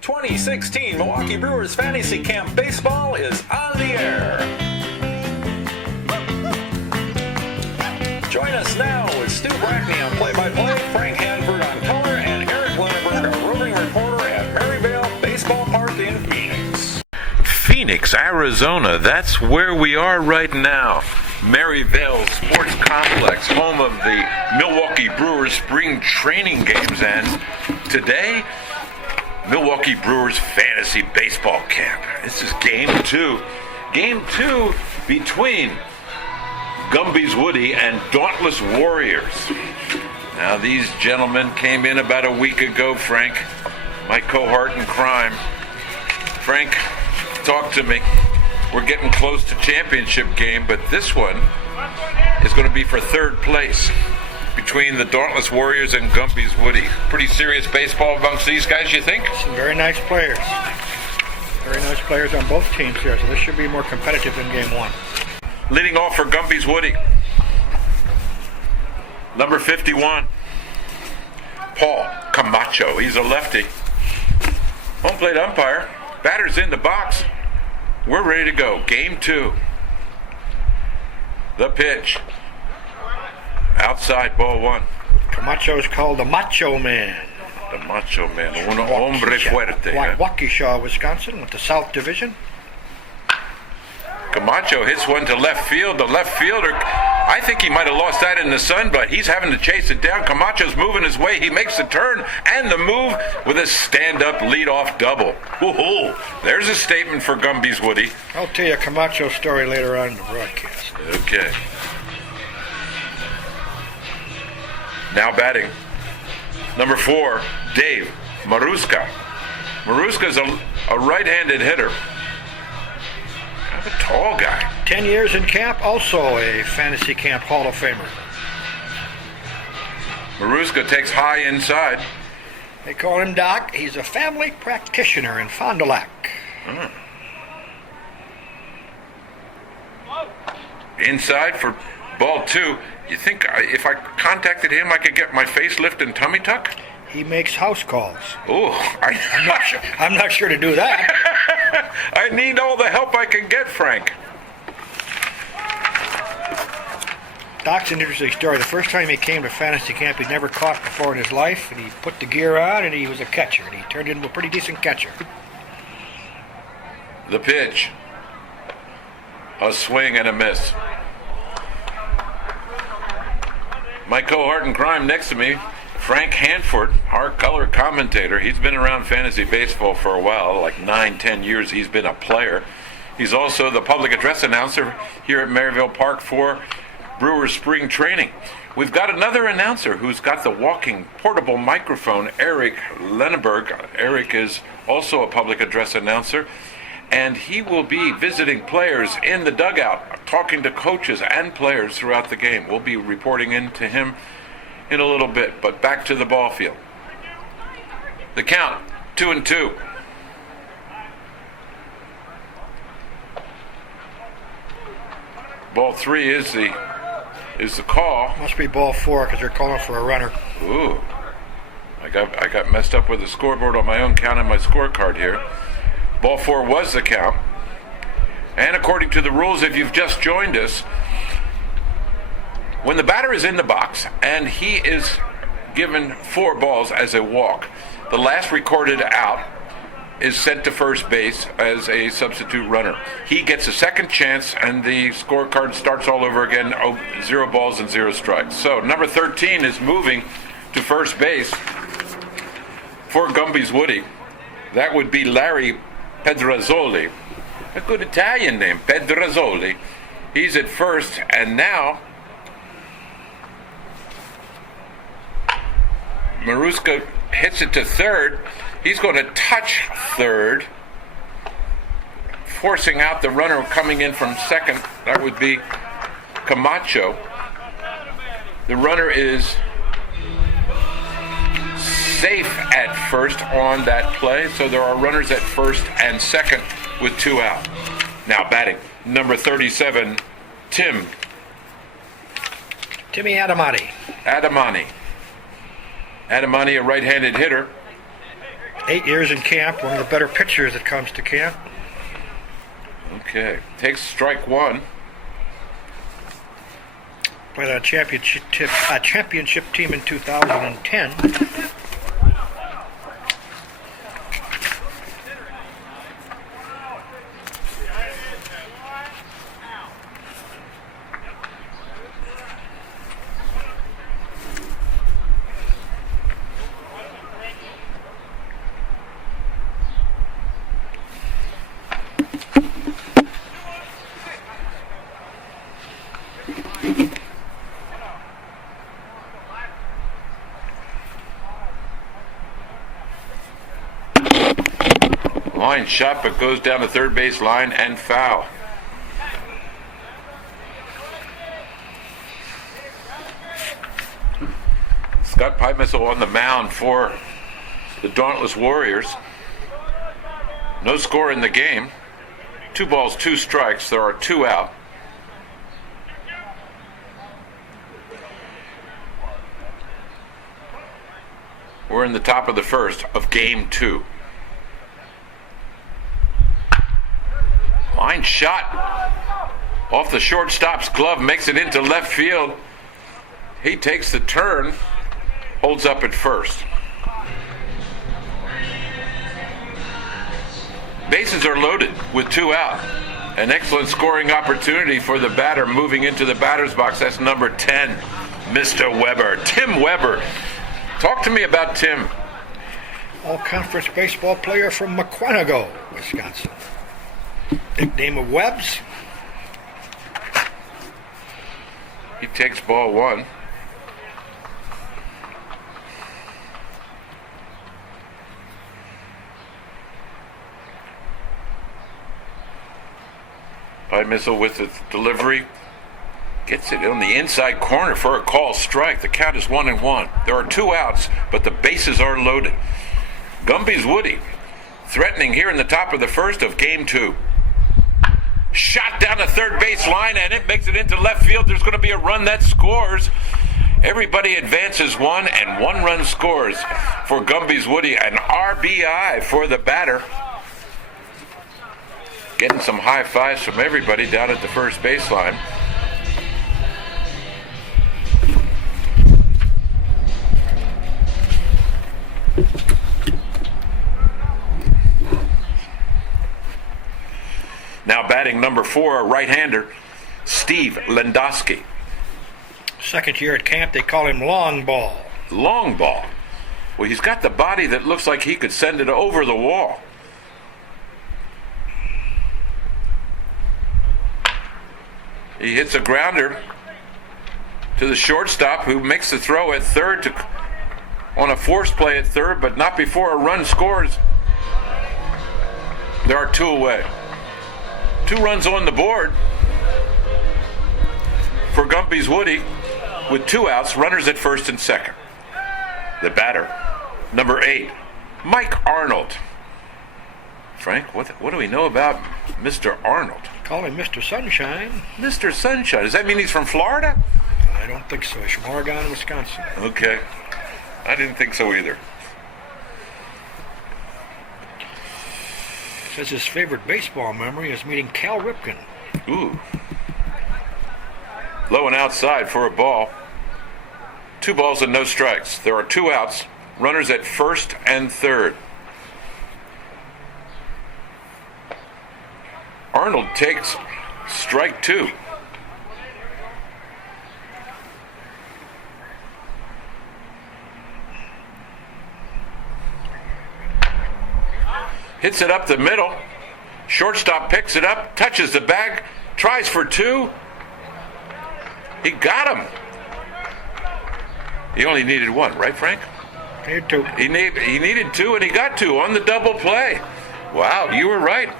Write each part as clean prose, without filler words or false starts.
2016 Milwaukee Brewers Fantasy Camp Baseball is on the air. Join us now with Stu Brackney on play-by-play, Frank Hanford on color, and Eric Lenneberg, our roving reporter at Maryvale Baseball Park in Phoenix. Phoenix, Arizona, that's where we are right now. Maryvale Sports Complex, home of the Milwaukee Brewers spring training games, and today, Milwaukee Brewers Fantasy Baseball Camp. This is Game 2. Game 2 between Gumby's Woody and Dauntless Warriors. Now, these gentlemen came in about a week ago, Frank, my cohort in crime. Frank, talk to me. We're getting close to championship game, but this one is going to be for third place between the Dauntless Warriors and Gumby's Woody. Pretty serious baseball amongst these guys, you think? Some very nice players. Very nice players on both teams here, so this should be more competitive than game one. Leading off for Gumby's Woody, number 51, Paul Camacho. He's a lefty. Home plate umpire. Batter's in the box. We're ready to go. Game 2. The pitch. Outside, ball 1. Camacho is called the Macho Man. The Macho Man. Un hombre fuerte. Waukesha, Wisconsin, with the South Division. Camacho hits one to left field. The left fielder, I think he might have lost that in the sun, but he's having to chase it down. Camacho's moving his way. He makes the turn and the move with a stand-up leadoff double. Ooh, there's a statement for Gumby's Woody. I'll tell you a Camacho story later on in the broadcast. Okay. Now batting, number 4, Dave Maruska. Maruska's a right-handed hitter. Kind of a tall guy. 10 years in camp, also a fantasy camp Hall of Famer. Maruska takes high inside. They call him Doc. He's a family practitioner in Fond du Lac. Inside for ball 2. You think if I contacted him, I could get my facelift and tummy tuck? He makes house calls. Oh, I'm not sure to do that. I need all the help I can get, Frank. Doc's an interesting story. The first time he came to fantasy camp, he'd never caught before in his life, and he put the gear on, and he was a catcher, and he turned into a pretty decent catcher. The pitch. A swing and a miss. My cohort in crime next to me, Frank Hanford, our color commentator. He's been around fantasy baseball for a while, like 9-10 years he's been a player. He's also the public address announcer here at Maryvale Park for Brewers spring training. We've got another announcer who's got the walking portable microphone, Eric Lenneberg. Eric is also a public address announcer, and he will be visiting players in the dugout, talking to coaches and players throughout the game. We'll be reporting in to him in a little bit, but back to the ball field. The count, 2-2. Ball 3 is the call. Must be ball 4 because they're calling for a runner. Ooh, I got messed up with the scoreboard on my own count and my scorecard here. Ball 4 was the count. And according to the rules, if you've just joined us, when the batter is in the box and he is given 4 balls as a walk, the last recorded out is sent to first base as a substitute runner. He gets a second chance and the scorecard starts all over again, 0 balls and 0 strikes. So number 13 is moving to first base for Gumby's Woody. That would be Larry Pedrazzoli. A good Italian name, Pedrazzoli. He's at first, and now Maruska hits it to third. He's going to touch third, forcing out the runner coming in from second. That would be Camacho. The runner is safe at first on that play, so there are runners at first and second with 2 out. Now batting, number 37, Timmy Adamani. Adamani, a right-handed hitter. 8 years in camp, one of the better pitchers that comes to camp. Okay. Takes strike one. Played on a championship team in 2010. Line shot, but goes down the third base line and foul. Scott Pymisel on the mound for the Dauntless Warriors. No score in the game. 2 balls, 2 strikes. There are 2 out. We're in the top of the first of game 2. Line shot off the shortstop's glove, makes it into left field. He takes the turn, holds up at first. Bases are loaded with 2 out. An excellent scoring opportunity for the batter moving into the batter's box. That's number 10, Mr. Weber. Tim Weber. Talk to me about Tim. All-conference baseball player from Mukwonago, Wisconsin. Nickname of Webbs. He takes ball 1. Pymisel with the delivery. Gets it on the inside corner for a call strike. The count is 1-1. There are 2 outs, but the bases are loaded. Gumby's Woody threatening here in the top of the first of game 2. Shot down the third base line, and it makes it into left field. There's going to be a run that scores. Everybody advances 1, and 1 run scores for Gumby's Woody. An RBI for the batter. Getting some high fives from everybody down at the first baseline. Now batting number 4, a right-hander, Steve Lendowski. Second year at camp, they call him Long Ball. Long ball. Well, he's got the body that looks like he could send it over the wall. He hits a grounder to the shortstop, who makes the throw at third on a forced play at third, but not before a run scores. There are 2 away. 2 runs on the board for Gumby's Woody with 2 outs, runners at first and second. The batter, number 8, Mike Arnold. Frank, what do we know about Mr. Arnold? Call him Mr. Sunshine. Mr. Sunshine. Does that mean he's from Florida? I don't think so. He's from Oregon, Wisconsin. Okay. I didn't think so either. Says his favorite baseball memory is meeting Cal Ripken. Ooh. Low and outside for a ball. 2 balls and no strikes. There are 2 outs. Runners at first and third. Arnold takes strike 2. Hits it up the middle. Shortstop picks it up, touches the bag, tries for 2. He got him. He only needed 1, right, Frank? He had 2. He needed 2, and he got 2 on the double play. Wow, you were right.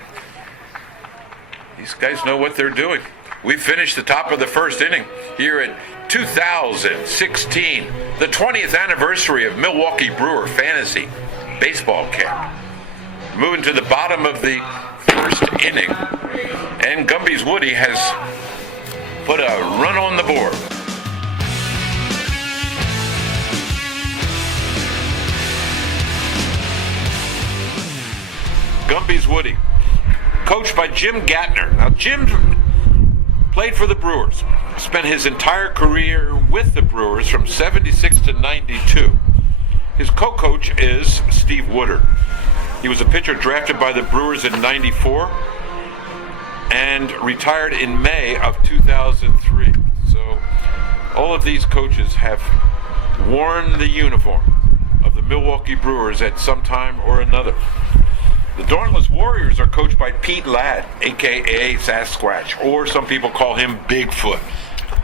These guys know what they're doing. We finished the top of the first inning here at 2016, the 20th anniversary of Milwaukee Brewer Fantasy Baseball Camp. Moving to the bottom of the first inning, and Gumby's Woody has put a run on the board. Gumby's Woody, coached by Jim Gatner. Now, Jim played for the Brewers, spent his entire career with the Brewers from 76 to 92. His co-coach is Steve Woodard. He was a pitcher drafted by the Brewers in 94 and retired in May of 2003. So all of these coaches have worn the uniform of the Milwaukee Brewers at some time or another. The Dauntless Warriors are coached by Pete Ladd, a.k.a. Sasquatch, or some people call him Bigfoot.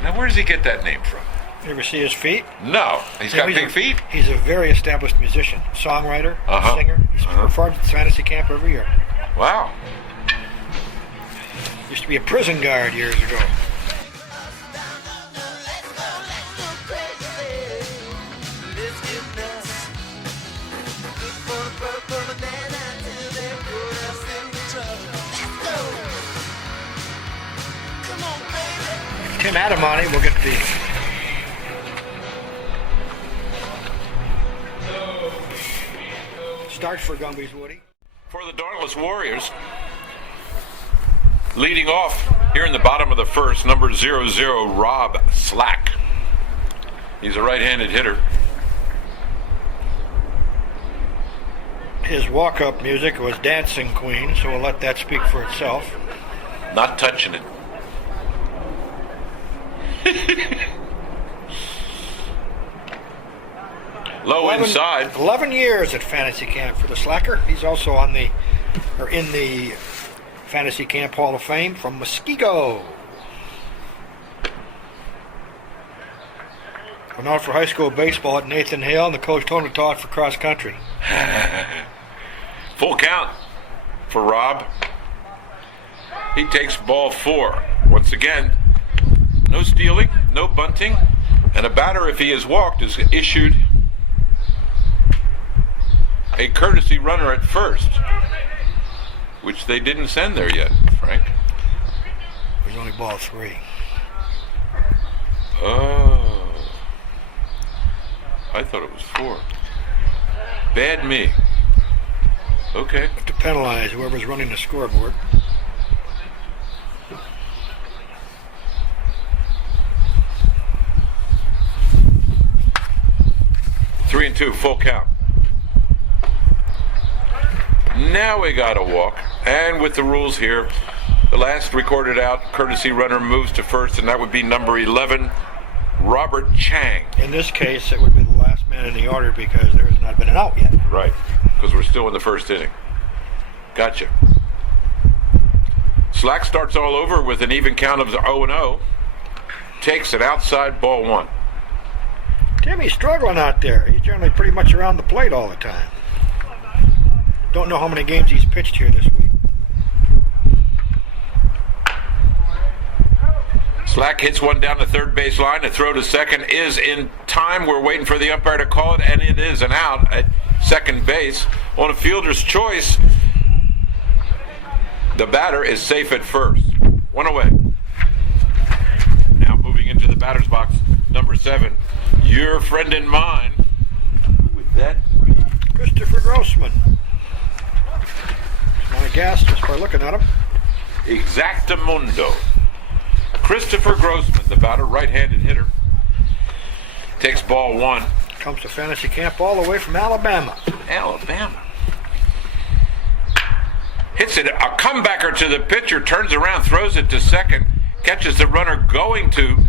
Now, where does he get that name from? You ever see his feet? No. He's got big feet? He's a very established musician, songwriter, singer. He's performed at fantasy camp every year. Wow. Used to be a prison guard years ago. Tim Adamani will get the start for Gumby's Woody. For the Dauntless Warriors, leading off here in the bottom of the first, number 00, Rob Slack. He's a right-handed hitter. His walk-up music was Dancing Queen, so we'll let that speak for itself. Not touching it. Low inside. 11 years at fantasy camp for the Slacker. He's also in the Fantasy Camp Hall of Fame from Muskego. Went out for high school baseball at Nathan Hale, and the coach told him to talk for cross country. Full count for Rob. He takes ball 4. Once again, no stealing, no bunting, and a batter, if he is walked, is issued a courtesy runner at first, which they didn't send there yet, Frank. There's only ball 3. Oh. I thought it was 4. Bad me. Okay. To penalize whoever's running the scoreboard. Three and 2, full count. Now we got a walk, and with the rules here, the last recorded out courtesy runner moves to first, and that would be number 11, Robert Chang. In this case, it would be the last man in the order because there has not been an out yet. Right, because we're still in the first inning. Gotcha. Slack starts all over with an even count of 0-0. Takes an outside ball 1. Timmy's struggling out there. He's generally pretty much around the plate all the time. Don't know how many games he's pitched here this week. Slack hits one down the third base line. A throw to second is in time. We're waiting for the umpire to call it, and it is an out at second base. On a fielder's choice, the batter is safe at first. 1 away. Now moving into the batter's box, number 7, your friend and mine. Who would that be? Christopher Grossman. My guess, just by looking at him. Exactamundo. Christopher Grossman, the batter, right-handed hitter. Takes ball 1. Comes to fantasy camp all the way from Alabama. Alabama. Hits it, a comebacker to the pitcher, turns around, throws it to second, catches the runner going to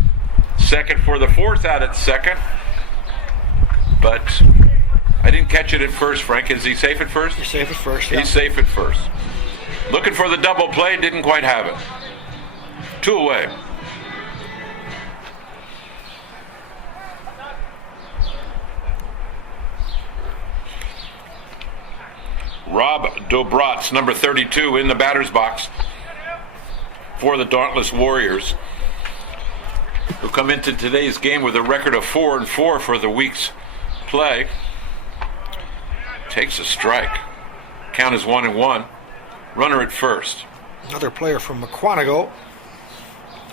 second for the 4th out at second. But I didn't catch it at first, Frank. Is he safe at first? He's safe at first, yeah. He's safe at first. Looking for the double play, didn't quite have it. 2 away. Rob Dobratz, number 32, in the batter's box for the Dauntless Warriors, who come into today's game with a record of 4-4 for the week's play. Takes a strike. Count is 1-1. Runner at first. Another player from McQuanago,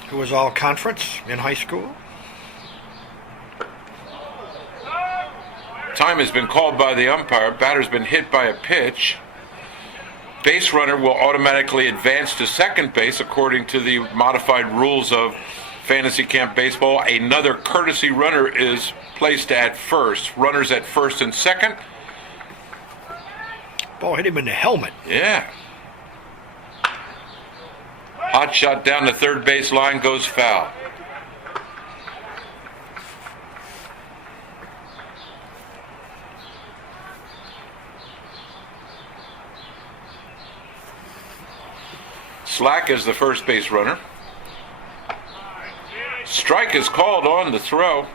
who was all conference in high school. Time has been called by the umpire. Batter's been hit by a pitch. base runner will automatically advance to second base according to the modified rules of Fantasy Camp Baseball. Another courtesy runner is placed at first. Runners at first and second. Ball hit him in the helmet. Yeah. Hot shot down the third base line, goes foul. Slack is the first base runner. Strike is called on the throw.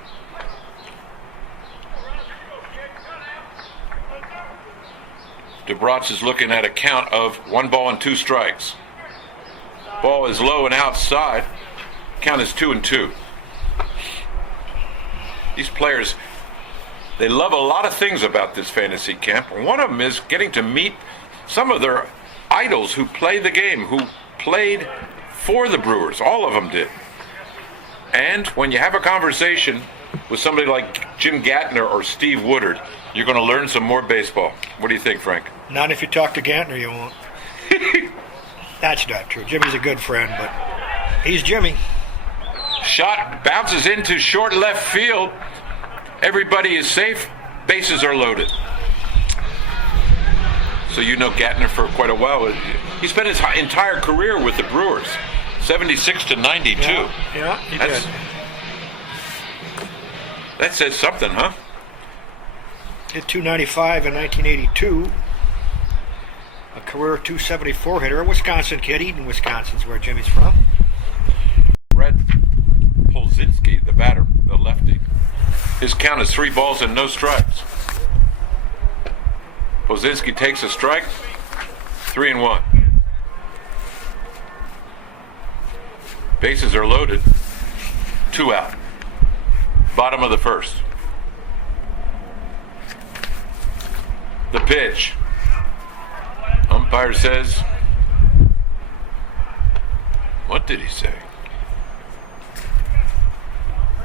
DeBrotz is looking at a count of 1 ball and 2 strikes. Ball is low and outside. Count is 2-2. These players, they love a lot of things about this fantasy camp. One of them is getting to meet some of their idols who play the game, who played for the Brewers. All of them did. And when you have a conversation with somebody like Jim Gattner or Steve Woodard, you're going to learn some more baseball. What do you think, Frank? Not if you talk to Gantner, you won't. That's not true. Jimmy's a good friend, but he's Jimmy. Shot bounces into short left field. Everybody is safe. Bases are loaded. So you know Gattner for quite a while. He spent his entire career with the Brewers, 76 to 92. Yeah, he did. That says something, huh? Hit 295 in 1982. A career 274 hitter. A Wisconsin kid. Eden, Wisconsin's where Jimmy's from. Brett Polzinski, the batter, the lefty. His count is 3 balls and no strikes. Polzinski takes a strike. 3-1. Bases are loaded. 2 out. Bottom of the first. The pitch. Umpire says, what did he say?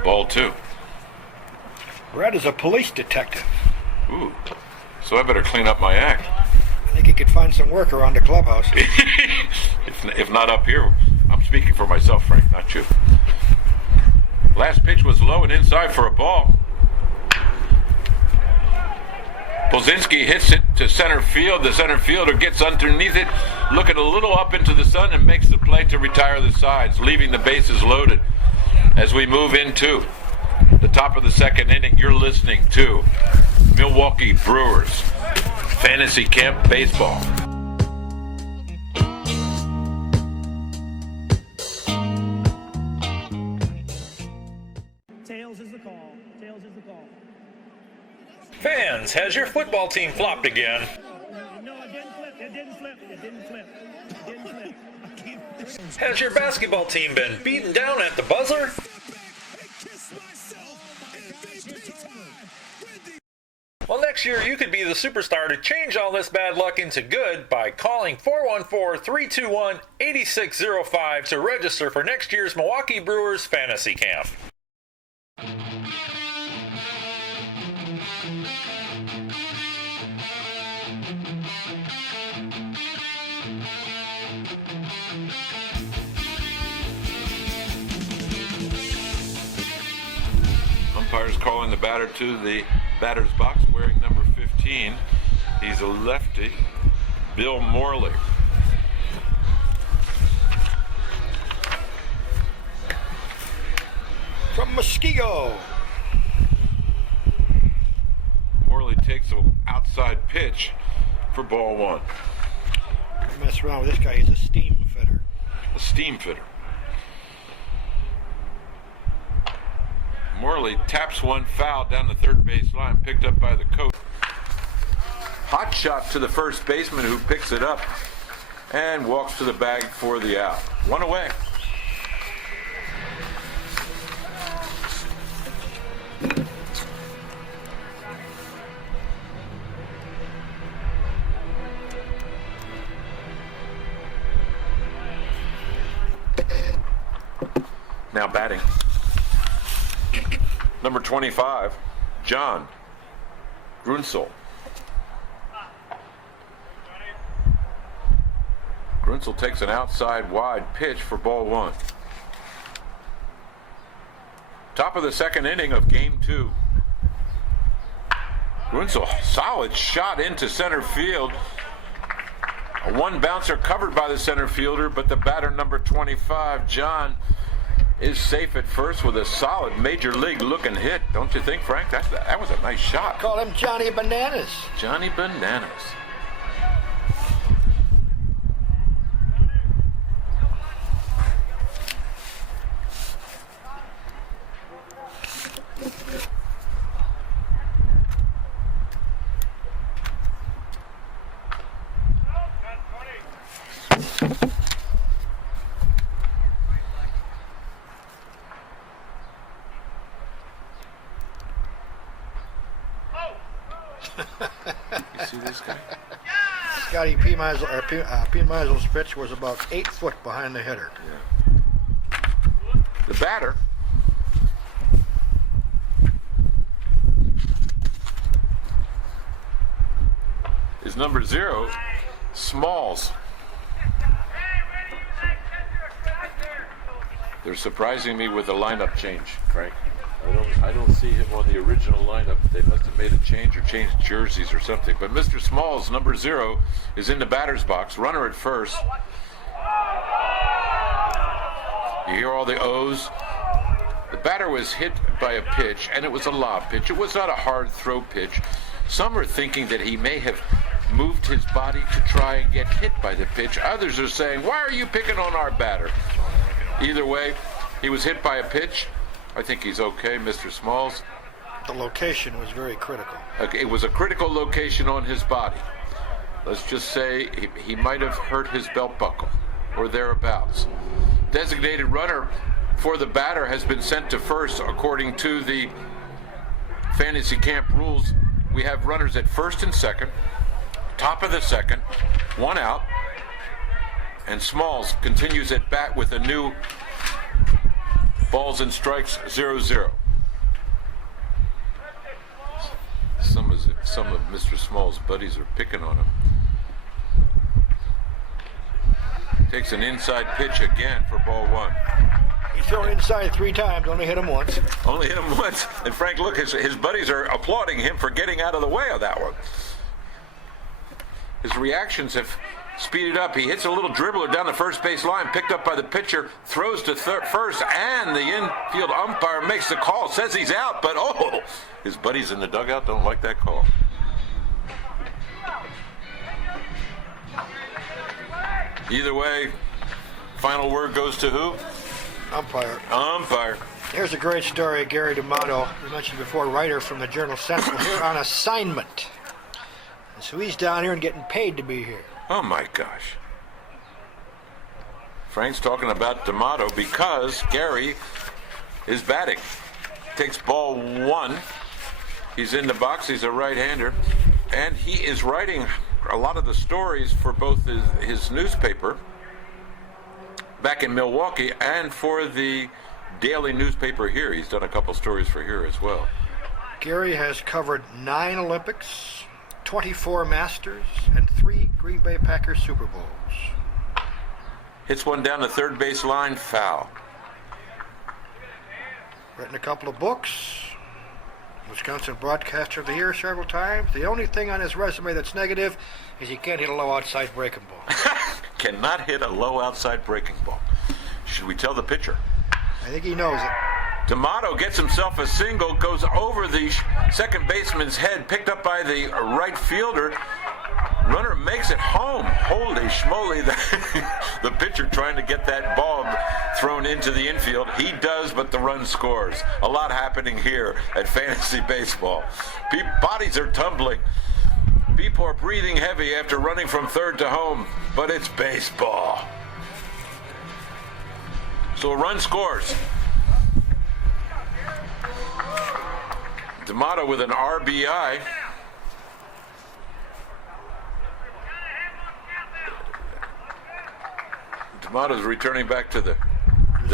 Ball 2. Brett is a police detective. Ooh. So I better clean up my act. I think he could find some work around the clubhouse. if not up here. I'm speaking for myself, Frank, not you. Last pitch was low and inside for a ball. Polzinski hits it to center field. The center fielder gets underneath it, looking a little up into the sun, and makes the play to retire the sides, leaving the bases loaded. As we move into the top of the second inning, you're listening to Milwaukee Brewers Fantasy Camp Baseball. Tails is the call. Tails is the call. Fans, has your football team flopped again? No, it didn't flip. It didn't flip. It didn't flip. It didn't flip. I can't. Has your basketball team been beaten down at the buzzer? Well, next year you could be the superstar to change all this bad luck into good by calling 414-321-8605 to register for next year's Milwaukee Brewers Fantasy Camp. Umpire's calling the batter to the batter's box wearing number 15. He's a lefty, Bill Morley. From Muskego. Morley takes an outside pitch for ball 1. Don't mess around with this guy. He's a steam fitter. A steam fitter. Morley taps one foul down the third base line, picked up by the coach. Hot shot to the first baseman, who picks it up and walks to the bag for the out. 1 away. Now batting. Number 25, John Grunsel. Grunzel takes an outside wide pitch for ball 1. Top of the second inning of game 2. Grunzel, solid shot into center field. A one bouncer covered by the center fielder, but the batter, number 25, John, is safe at first with a solid major league looking hit. Don't you think, Frank? That was a nice shot. Call him Johnny Bananas. Johnny Bananas. You see this guy? Scotty P. Meisel's pitch was about 8 foot behind the hitter. Yeah. The batter is number 0, Smalls. They're surprising me with a lineup change, Frank. I don't see him on the original lineup. They must have made a change or changed jerseys or something. But Mr. Smalls, number 0, is in the batter's box. Runner at first. You hear all the O's. The batter was hit by a pitch, and it was a lob pitch. It was not a hard throw pitch. Some are thinking that he may have moved his body to try and get hit by the pitch. Others are saying, why are you picking on our batter? Either way, he was hit by a pitch. I think he's okay, Mr. Smalls. The location was very critical. Okay, it was a critical location on his body. Let's just say he might have hurt his belt buckle or thereabouts. Designated runner for the batter has been sent to first according to the fantasy camp rules. We have runners at first and second, top of the second, 1 out, and Smalls continues at bat with a new balls and strikes, 0-0. Some of Mr. Small's buddies are picking on him. Takes an inside pitch again for ball 1. He's thrown inside 3 times, only hit him once. Only hit him once. And Frank, look, his buddies are applauding him for getting out of the way of that one. His reactions have speeded up. He hits a little dribbler down the first base line, picked up by the pitcher, throws to first, and the infield umpire makes the call, says he's out, but his buddies in the dugout don't like that call. Either way, final word goes to who? Umpire. Umpire. Here's a great story of Gary D'Amato, we mentioned before, writer from the Journal Sentinel, here on assignment. And so he's down here and getting paid to be here. Oh my gosh. Frank's talking about D'Amato because Gary is batting. Takes ball 1. He's in the box. He's a right-hander. And he is writing a lot of the stories for both his newspaper back in Milwaukee and for the daily newspaper here. He's done a couple stories for here as well. Gary has covered 9 Olympics, 24 Masters, and 3 Green Bay Packers Super Bowls. Hits one down the third base line, foul. Written a couple of books. Wisconsin Broadcaster of the Year several times. The only thing on his resume that's negative is he can't hit a low outside breaking ball. Cannot hit a low outside breaking ball. Should we tell the pitcher? I think he knows it. D'Amato gets himself a single, goes over the second baseman's head, picked up by the right fielder. Runner makes it home. Holy schmoly, the pitcher trying to get that ball thrown into the infield. He does, but the run scores. A lot happening here at fantasy baseball. Bodies are tumbling. People are breathing heavy after running from third to home, but it's baseball. So a run scores. D'Amato with an RBI. D'Amato's returning back to the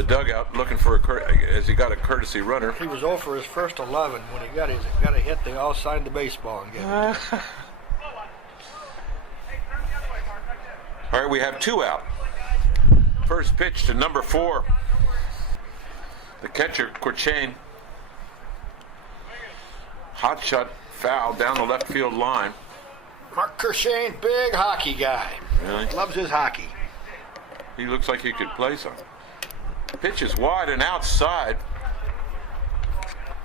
dugout, looking for as he got a courtesy runner. He was 0 for his first 11. When he got a hit, they all signed the baseball and gave it to him. All right, we have 2 out. First pitch to number 4. The catcher, Corchain. Hot shot foul down the left field line. Mark Kershane, big hockey guy. Really? Loves his hockey. He looks like he could play some. Pitch is wide and outside.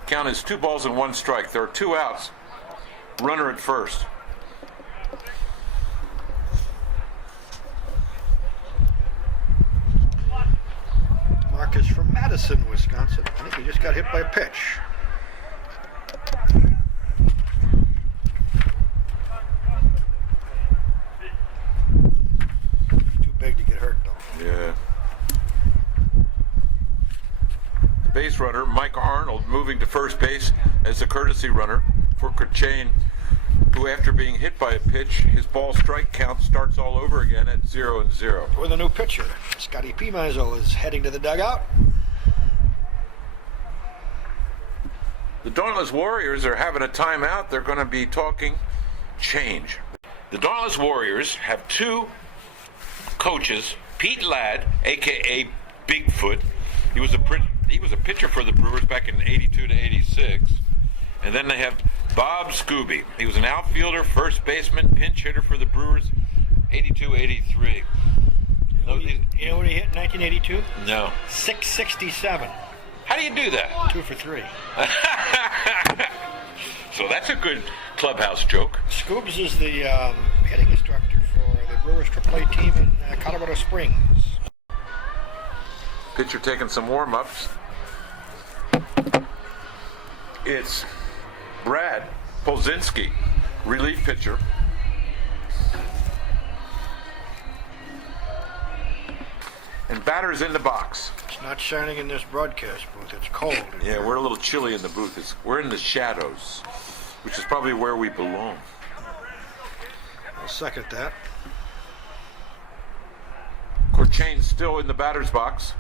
Count is 2 balls and 1 strike. There are 2 outs. Runner at first. Mark is from Madison, Wisconsin. I think he just got hit by a pitch. Too big to get hurt, though. Yeah. The base runner, Mike Arnold, moving to first base as the courtesy runner for Corchain, who, after being hit by a pitch, his ball strike count starts all over again at 0-0. With a new pitcher, Scotty Pimazel is heading to the dugout. The Dauntless Warriors are having a timeout. They're going to be talking change. The Dauntless Warriors have 2 coaches. Pete Ladd, a.k.a. Bigfoot. He was a pitcher for the Brewers back in 82 to 86. And then they have Bob Scooby. He was an outfielder, first baseman, pinch hitter for the Brewers, 82-83. You know what he hit in 1982? No. 667. How do you do that? 2 for 3. So that's a good clubhouse joke. Scoobs is the hitting instructor for the Brewers AAA team in Colorado Springs. Pitcher taking some warm-ups. It's Brad Polzinski, relief pitcher. And batter's in the box. It's not shining in this broadcast booth. It's cold. Yeah, we're a little chilly in the booth. We're in the shadows, which is probably where we belong. I'll second that. Corchain's still in the batter's box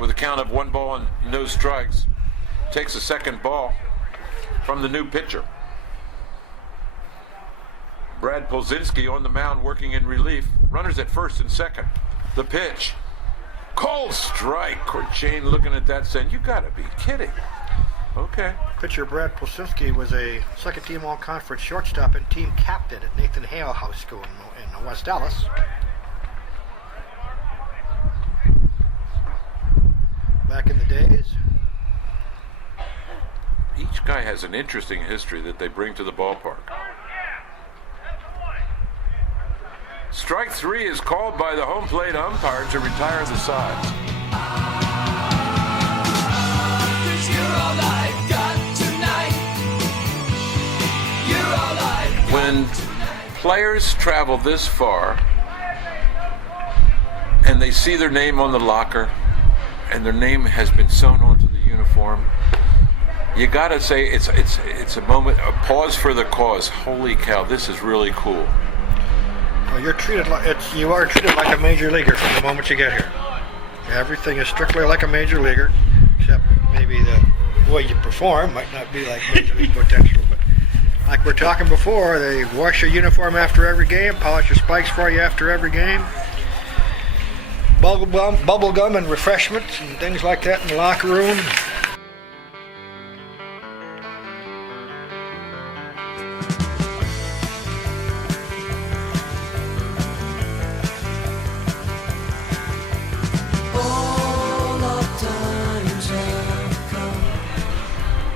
with a count of 1 ball and no strikes. Takes a second ball from the new pitcher. Brad Polzinski on the mound working in relief. Runners at first and second. The pitch. Cold strike. Corchain looking at that saying, you gotta be kidding. Okay. Pitcher Brad Polzinski was a second-team all-conference shortstop and team captain at Nathan Hale House School in West Dallas. Back in the days. Each guy has an interesting history that they bring to the ballpark. Strike 3 is called by the home plate umpire to retire the sides. When players travel this far and they see their name on the locker and their name has been sewn onto the uniform, you gotta say it's a moment, a pause for the cause. Holy cow, this is really cool. Well, you are treated like a major leaguer from the moment you get here. Everything is strictly like a major leaguer, except maybe the way you perform might not be like major league potential. But like we're talking before, they wash your uniform after every game, polish your spikes for you after every game. Bubble gum and refreshments and things like that in the locker room.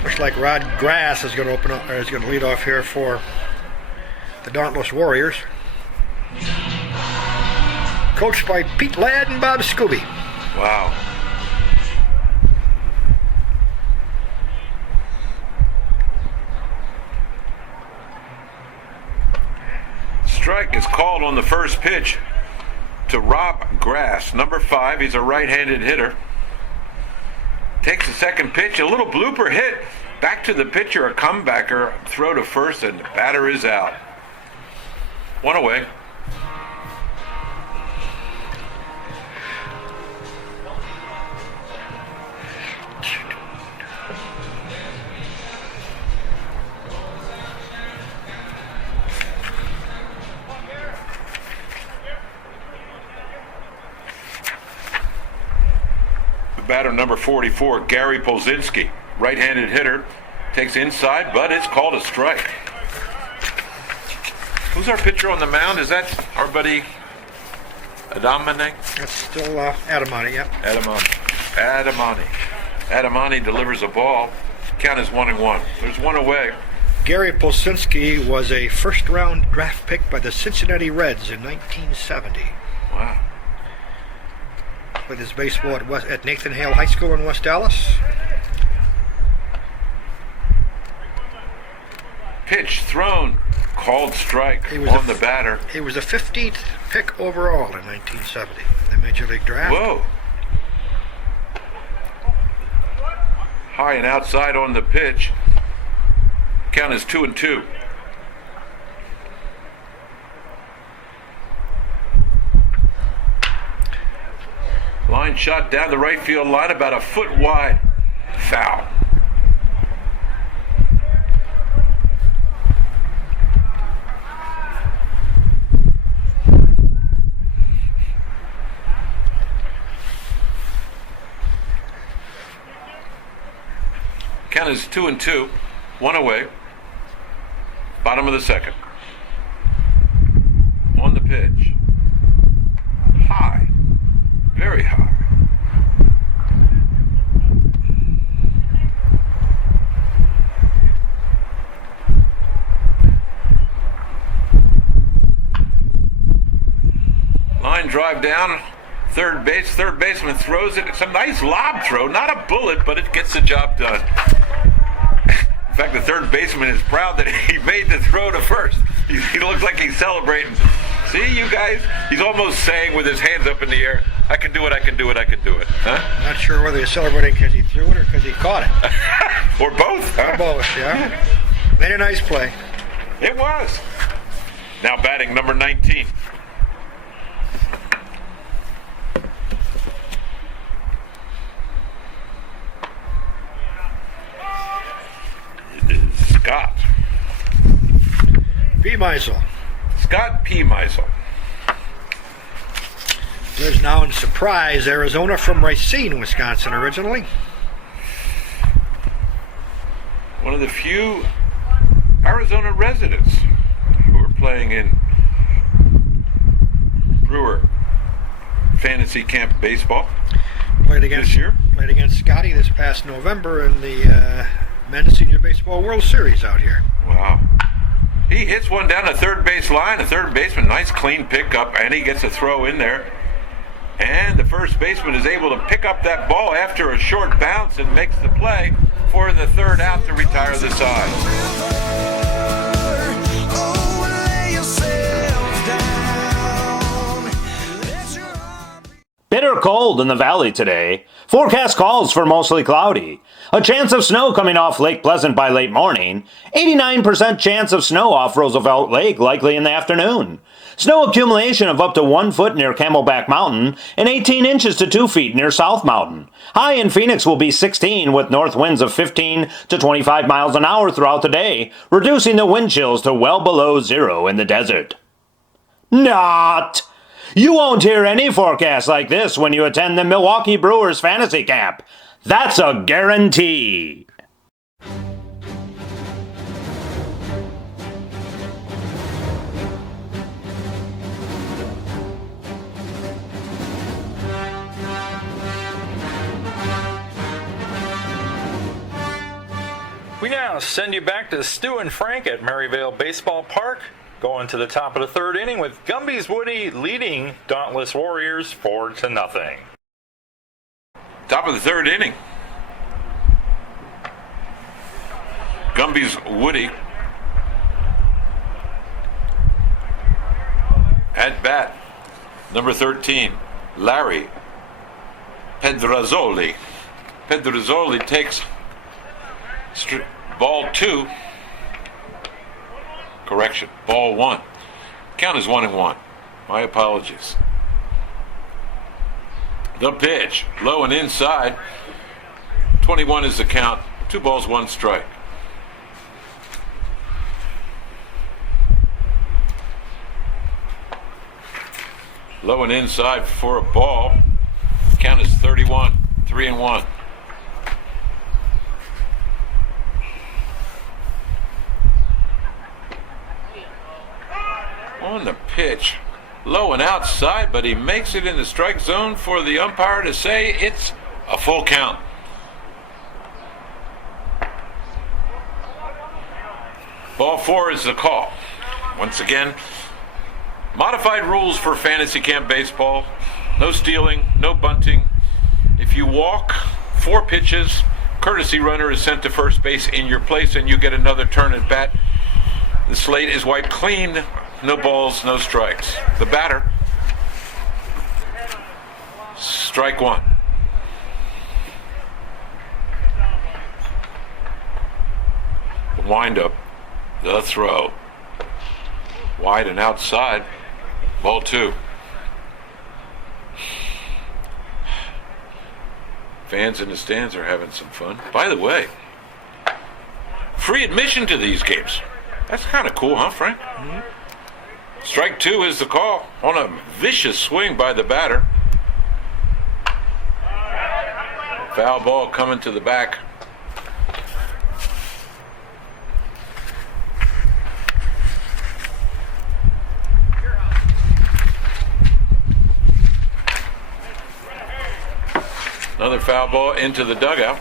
Looks like Rod Grass is going to lead off here for the Dauntless Warriors. Coached by Pete Ladd and Bob Scooby. Wow. Strike is called on the first pitch to Rob Grass, number 5. He's a right-handed hitter. Takes the second pitch, a little blooper hit. Back to the pitcher, a comebacker, throw to first, and the batter is out. 1 away. batter number 44, Gary Polzinski. Right-handed hitter. Takes inside, but it's called a strike. Who's our pitcher on the mound? Is that our buddy Adamani? That's still Adamani, yep. Adamani delivers a ball. Count is 1-1. There's one away. Gary Polsinski was a first-round draft pick by the Cincinnati Reds in 1970. Wow. Played his baseball at Nathan Hale High School in West Dallas. Pitch thrown. Called strike on the batter. He was the 15th pick overall in 1970, the Major League Draft. Whoa. High and outside on the pitch. Count is 2-2. Line shot down the right field line, about a foot wide. Foul. Count is 2-2. One away. Bottom of the second. On the pitch. High. Very high. Line drive down. Third base. Third baseman throws it. It's a nice lob throw. Not a bullet, but it gets the job done. In fact, the third baseman is proud that he made the throw to first. He looks like he's celebrating. See, you guys? He's almost saying with his hands up in the air, I can do it, I can do it, I can do it. Huh? Not sure whether he's celebrating because he threw it or because he caught it. Or both. Huh? Or both, yeah. Made a nice play. It was. Now batting number 19. Scott. P. Meisel. Scott P. Meisel. Lives now in Surprise, Arizona, from Racine, Wisconsin originally. One of the few Arizona residents who are playing in Brewer Fantasy Camp Baseball this year. Played against Scotty this past November in the Men's Senior Baseball World Series out here. Wow. He hits one down the third base line. The third baseman, nice clean pickup, and he gets a throw in there. And the first baseman is able to pick up that ball after a short bounce and makes the play for the third out to retire the side. Bitter cold in the valley today. Forecast calls for mostly cloudy. A chance of snow coming off Lake Pleasant by late morning. 89% chance of snow off Roosevelt Lake likely in the afternoon. Snow accumulation of up to 1 foot near Camelback Mountain and 18 inches to 2 feet near South Mountain. High in Phoenix will be 16 with north winds of 15 to 25 miles an hour throughout the day, reducing the wind chills to well below zero in the desert. Not! You won't hear any forecast like this when you attend the Milwaukee Brewers Fantasy Camp. That's a guarantee. We now send you back to Stu and Frank at Maryvale Baseball Park. Going to the top of the third inning with Gumby's Woody leading Dauntless Warriors 4-0. Top of the third inning. Gumby's Woody at bat. Number 13, Larry Pedrazzoli. Pedrazzoli takes ball 2. Correction, ball 1. Count is 1-1. My apologies. The pitch, low and inside. 21 is the count. 2 balls, 1 strike. Low and inside for a ball. Count is 31. 3-1. On the pitch, low and outside, but he makes it in the strike zone for the umpire to say it's a full count. Ball 4 is the call. Once again, modified rules for fantasy camp baseball. No stealing, no bunting. If you walk 4 pitches, courtesy runner is sent to first base in your place and you get another turn at bat. The slate is wiped clean. No balls, no strikes. The batter, strike 1. The windup, the throw. Wide and outside, ball 2. Fans in the stands are having some fun. By the way, free admission to these games. That's kind of cool, huh, Frank? Mm-hmm. Strike 2 is the call on a vicious swing by the batter. Foul ball coming to the back. Another foul ball into the dugout.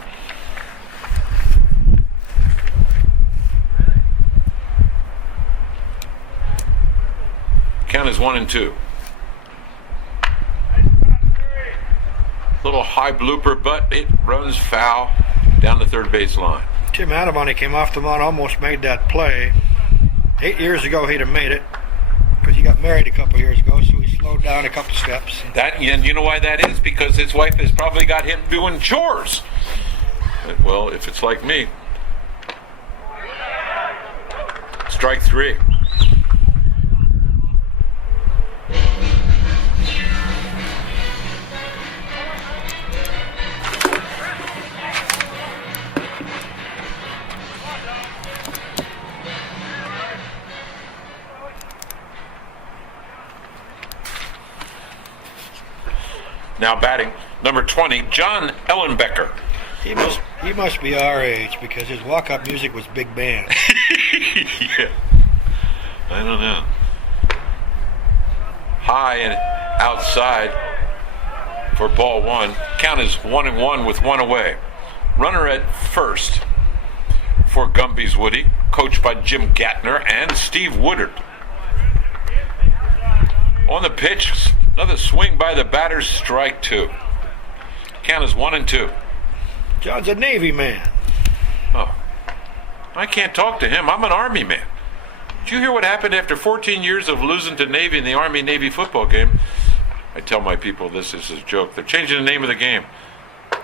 Count is 1-2. Little high blooper, but it runs foul down the third base line. Tim Adamani came off the mound, almost made that play. 8 years ago, he'd have made it because he got married a couple years ago, so he slowed down a couple steps. And you know why that is? Because his wife has probably got him doing chores. Well, if it's like me. Strike 3. Now batting, number 20, John Ellenbecker. He must be our age because his walk-up music was big band. Yeah. I don't know. High and outside for ball 1. Count is 1-1 with 1 away. Runner at first for Gumby's Woody, coached by Jim Gatner and Steve Woodard. On the pitch, another swing by the batter, strike 2. Count is 1-2. John's a Navy man. Oh, I can't talk to him. I'm an Army man. Did you hear what happened after 14 years of losing to Navy in the Army-Navy football game? I tell my people this is a joke. They're changing the name of the game.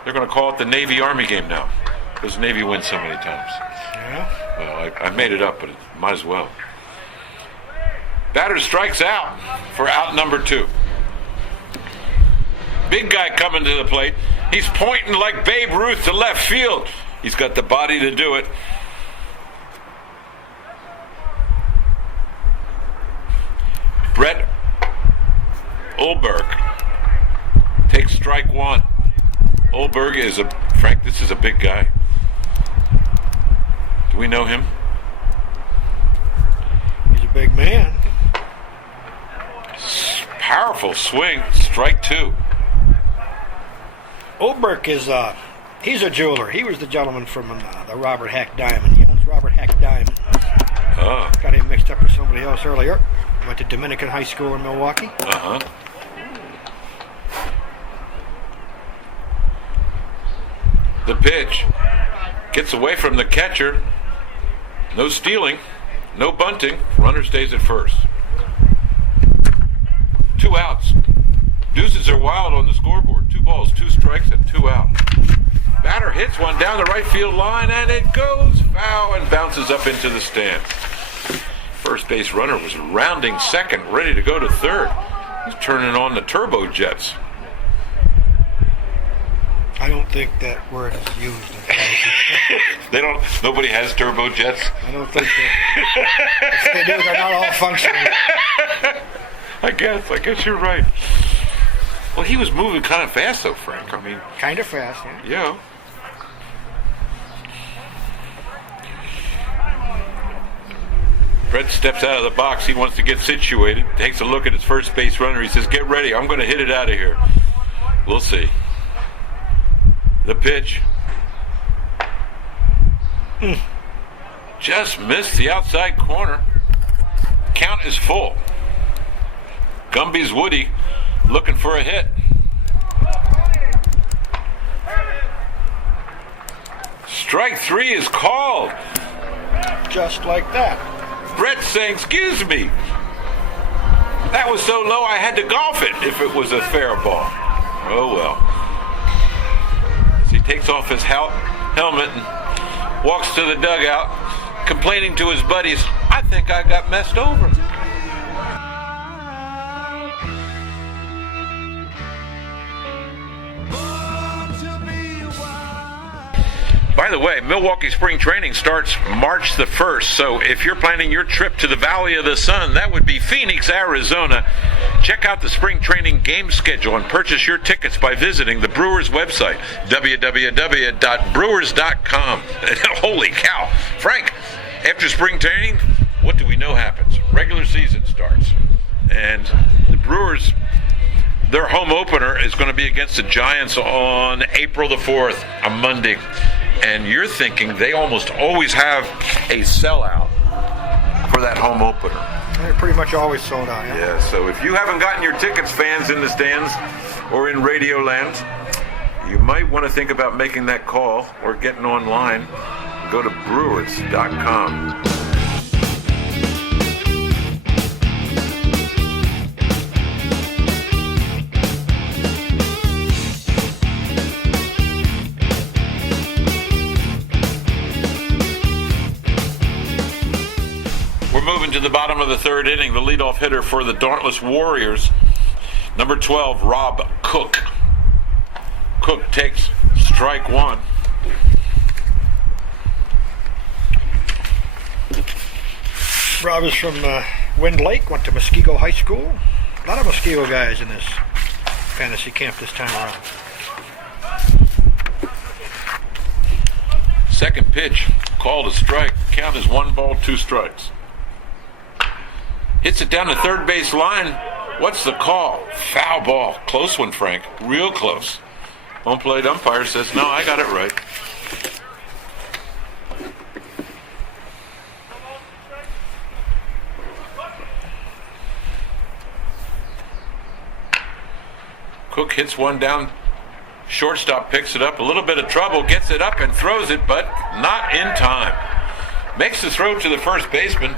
They're going to call it the Navy-Army game now because Navy wins so many times. Yeah? Well, I made it up, but it might as well. Batter strikes out for out number 2. Big guy coming to the plate. He's pointing like Babe Ruth to left field. He's got the body to do it. Brett Olberg takes strike 1. Olberg is Frank, this is a big guy. Do we know him? He's a big man. Powerful swing, strike 2. Olberg is, he's a jeweler. He was the gentleman from the Robert Hack Diamond. He owns Robert Hack Diamond. Oh. Got him mixed up with somebody else earlier. Went to Dominican High School in Milwaukee. Uh-huh. The pitch gets away from the catcher. No stealing, no bunting. Runner stays at first. 2 outs. Deuces are wild on the scoreboard. 2 balls, 2 strikes, and 2 out. Batter hits one down the right field line, and it goes foul and bounces up into the stand. First base runner was rounding second, ready to go to third. He's turning on the turbo jets. I don't think that word is used in fantasy. Nobody has turbo jets. I don't think that. If they do, they're not all functioning. I guess you're right. Well, he was moving kind of fast, though, Frank. I mean, Kind of fast, yeah. yeah. Brett steps out of the box. He wants to get situated. Takes a look at his first base runner. He says, "Get ready. I'm going to hit it out of here." We'll see. The pitch. Just missed the outside corner. Count is full. Gumby's Woody looking for a hit. Strike 3 is called. Just like that. Brett saying, "Excuse me. That was so low I had to golf it if it was a fair ball." Oh well. As he takes off his helmet and walks to the dugout, complaining to his buddies, "I think I got messed over." By the way, Milwaukee spring training starts March the 1st, so if you're planning your trip to the Valley of the Sun, that would be Phoenix, Arizona. Check out the spring training game schedule and purchase your tickets by visiting the Brewers website, www.brewers.com. Holy cow. Frank, after spring training, what do we know happens? Regular season starts. And the Brewers, their home opener is going to be against the Giants on April the 4th, a Monday. And you're thinking they almost always have a sellout for that home opener. They're pretty much always sold out, yeah. Yeah, so if you haven't gotten your tickets, fans in the stands or in Radio Land, you might want to think about making that call or getting online. Go to brewers.com. Moving to the bottom of the third inning, the leadoff hitter for the Dauntless Warriors, number 12, Rob Cook. Cook takes strike 1. Rob is from Wind Lake, went to Muskego High School. A lot of Muskego guys in this fantasy camp this time around. Second pitch, called a strike. Count is 1 ball, 2 strikes. Hits it down the third base line. What's the call? Foul ball. Close one, Frank. Real close. Home plate umpire says, "No, I got it right." Cook hits one down. Shortstop picks it up. A little bit of trouble. Gets it up and throws it, but not in time. Makes the throw to the first baseman,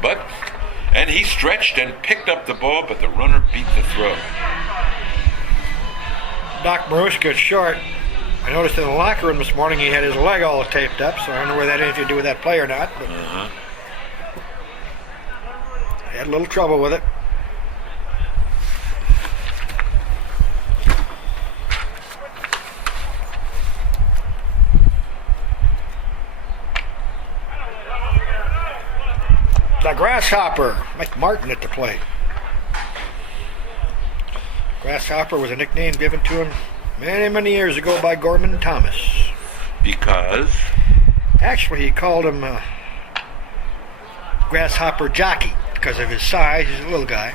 and he stretched and picked up the ball, but the runner beat the throw. Doc Bruce gets short. I noticed in the locker room this morning he had his leg all taped up, so I don't know whether that had anything to do with that play or not. But he had a little trouble with it. The Grasshopper, Mike Martin at the plate. Grasshopper was a nickname given to him many, many years ago by Gorman Thomas. Because? Actually, he called him Grasshopper Jockey because of his size. He's a little guy.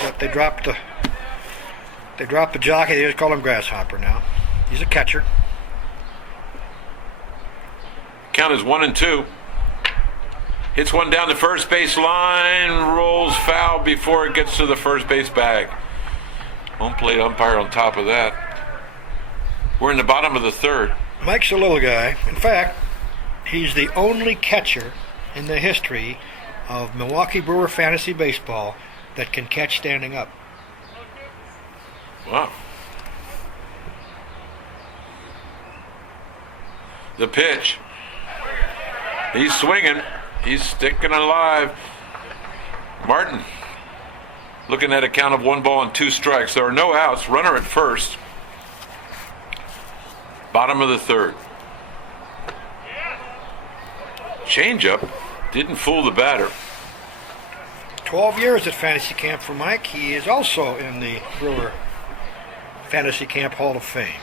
But they dropped the jockey. They just call him Grasshopper now. He's a catcher. Count is 1-2. Hits one down the first base line, rolls foul before it gets to the first base bag. Home plate umpire on top of that. We're in the bottom of the third. Mike's a little guy. In fact, he's the only catcher in the history of Milwaukee Brewer fantasy baseball that can catch standing up. Wow. The pitch. He's swinging. He's sticking alive. Martin looking at a count of 1 ball and 2 strikes. There are no outs. Runner at first. Bottom of the third. Changeup didn't fool the batter. 12 years at fantasy camp for Mike. He is also in the Brewer Fantasy Camp Hall of Fame.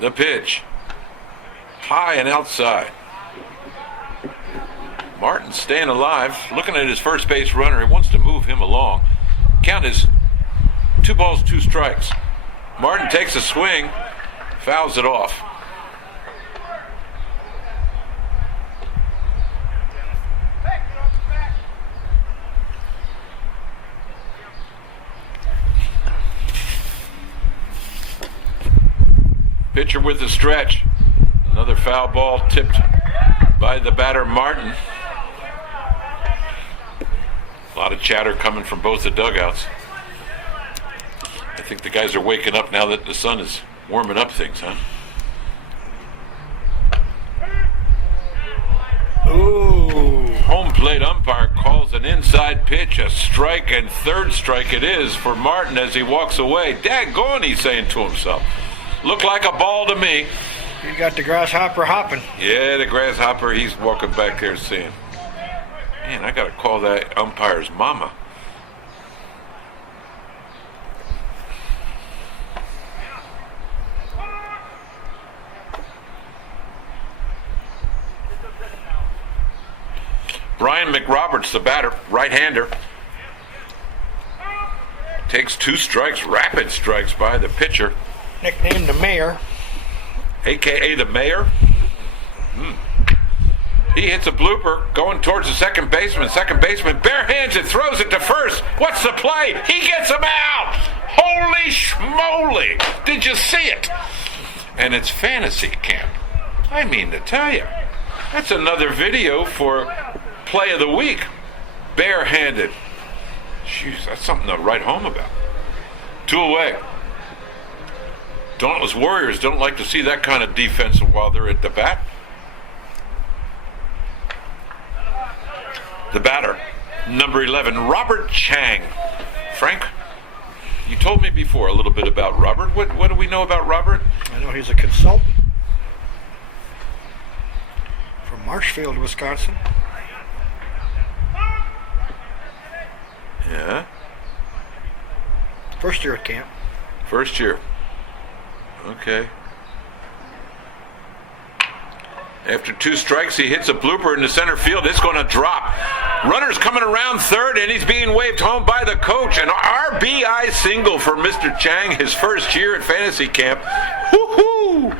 The pitch. High and outside. Martin staying alive, looking at his first base runner. He wants to move him along. Count is 2 balls, 2 strikes. Martin takes a swing, fouls it off. Pitcher with the stretch. Another foul ball tipped by the batter, Martin. A lot of chatter coming from both the dugouts. I think the guys are waking up now that the sun is warming up things, huh? Ooh. Home plate umpire calls an inside pitch a strike, and 3rd strike it is for Martin as he walks away. Daggone, he's saying to himself. Looked like a ball to me. You got the grasshopper hopping. Yeah, the grasshopper, he's walking back there saying, man, I got to call that umpire's mama. Brian McRoberts, the batter, right-hander, takes 2 strikes, rapid strikes by the pitcher. Nicknamed the Mayor. A.K.A. the Mayor. He hits a blooper going towards the second baseman. Second baseman barehands it, throws it to first. What's the play? He gets him out! Holy schmoly! Did you see it? And it's Fantasy Camp. I mean to tell you, that's another video for Play of the Week. Barehanded. Jeez, that's something to write home about. 2 away. Dauntless Warriors don't like to see that kind of defense while they're at the bat. The batter, number 11, Robert Chang. Frank, you told me before a little bit about Robert. What do we know about Robert? I know he's a consultant from Marshfield, Wisconsin. Yeah. First year at camp. First year. Okay. After 2 strikes, he hits a blooper in the center field. It's going to drop. Runner's coming around 3rd, and he's being waved home by the coach. An RBI single for Mr. Chang, his first year at Fantasy Camp. Woo-hoo!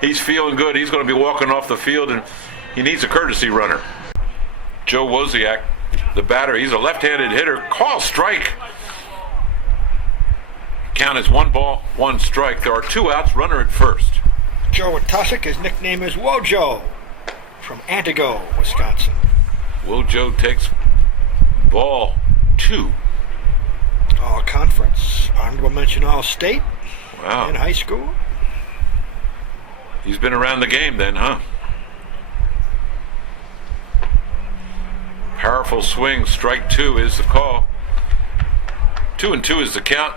He's feeling good. He's going to be walking off the field, and he needs a courtesy runner. Joe Wozniak, the batter, he's a left-handed hitter. Call strike. Count is 1 ball, 1 strike. There are 2 outs, runner at first. Joe Watasic, his nickname is Wojo, from Antigo, Wisconsin. Wojo takes ball 2. All conference, honorable mention all state Wow. in high school. He's been around the game then, huh? Powerful swing, strike 2 is the call. 2-2 is the count.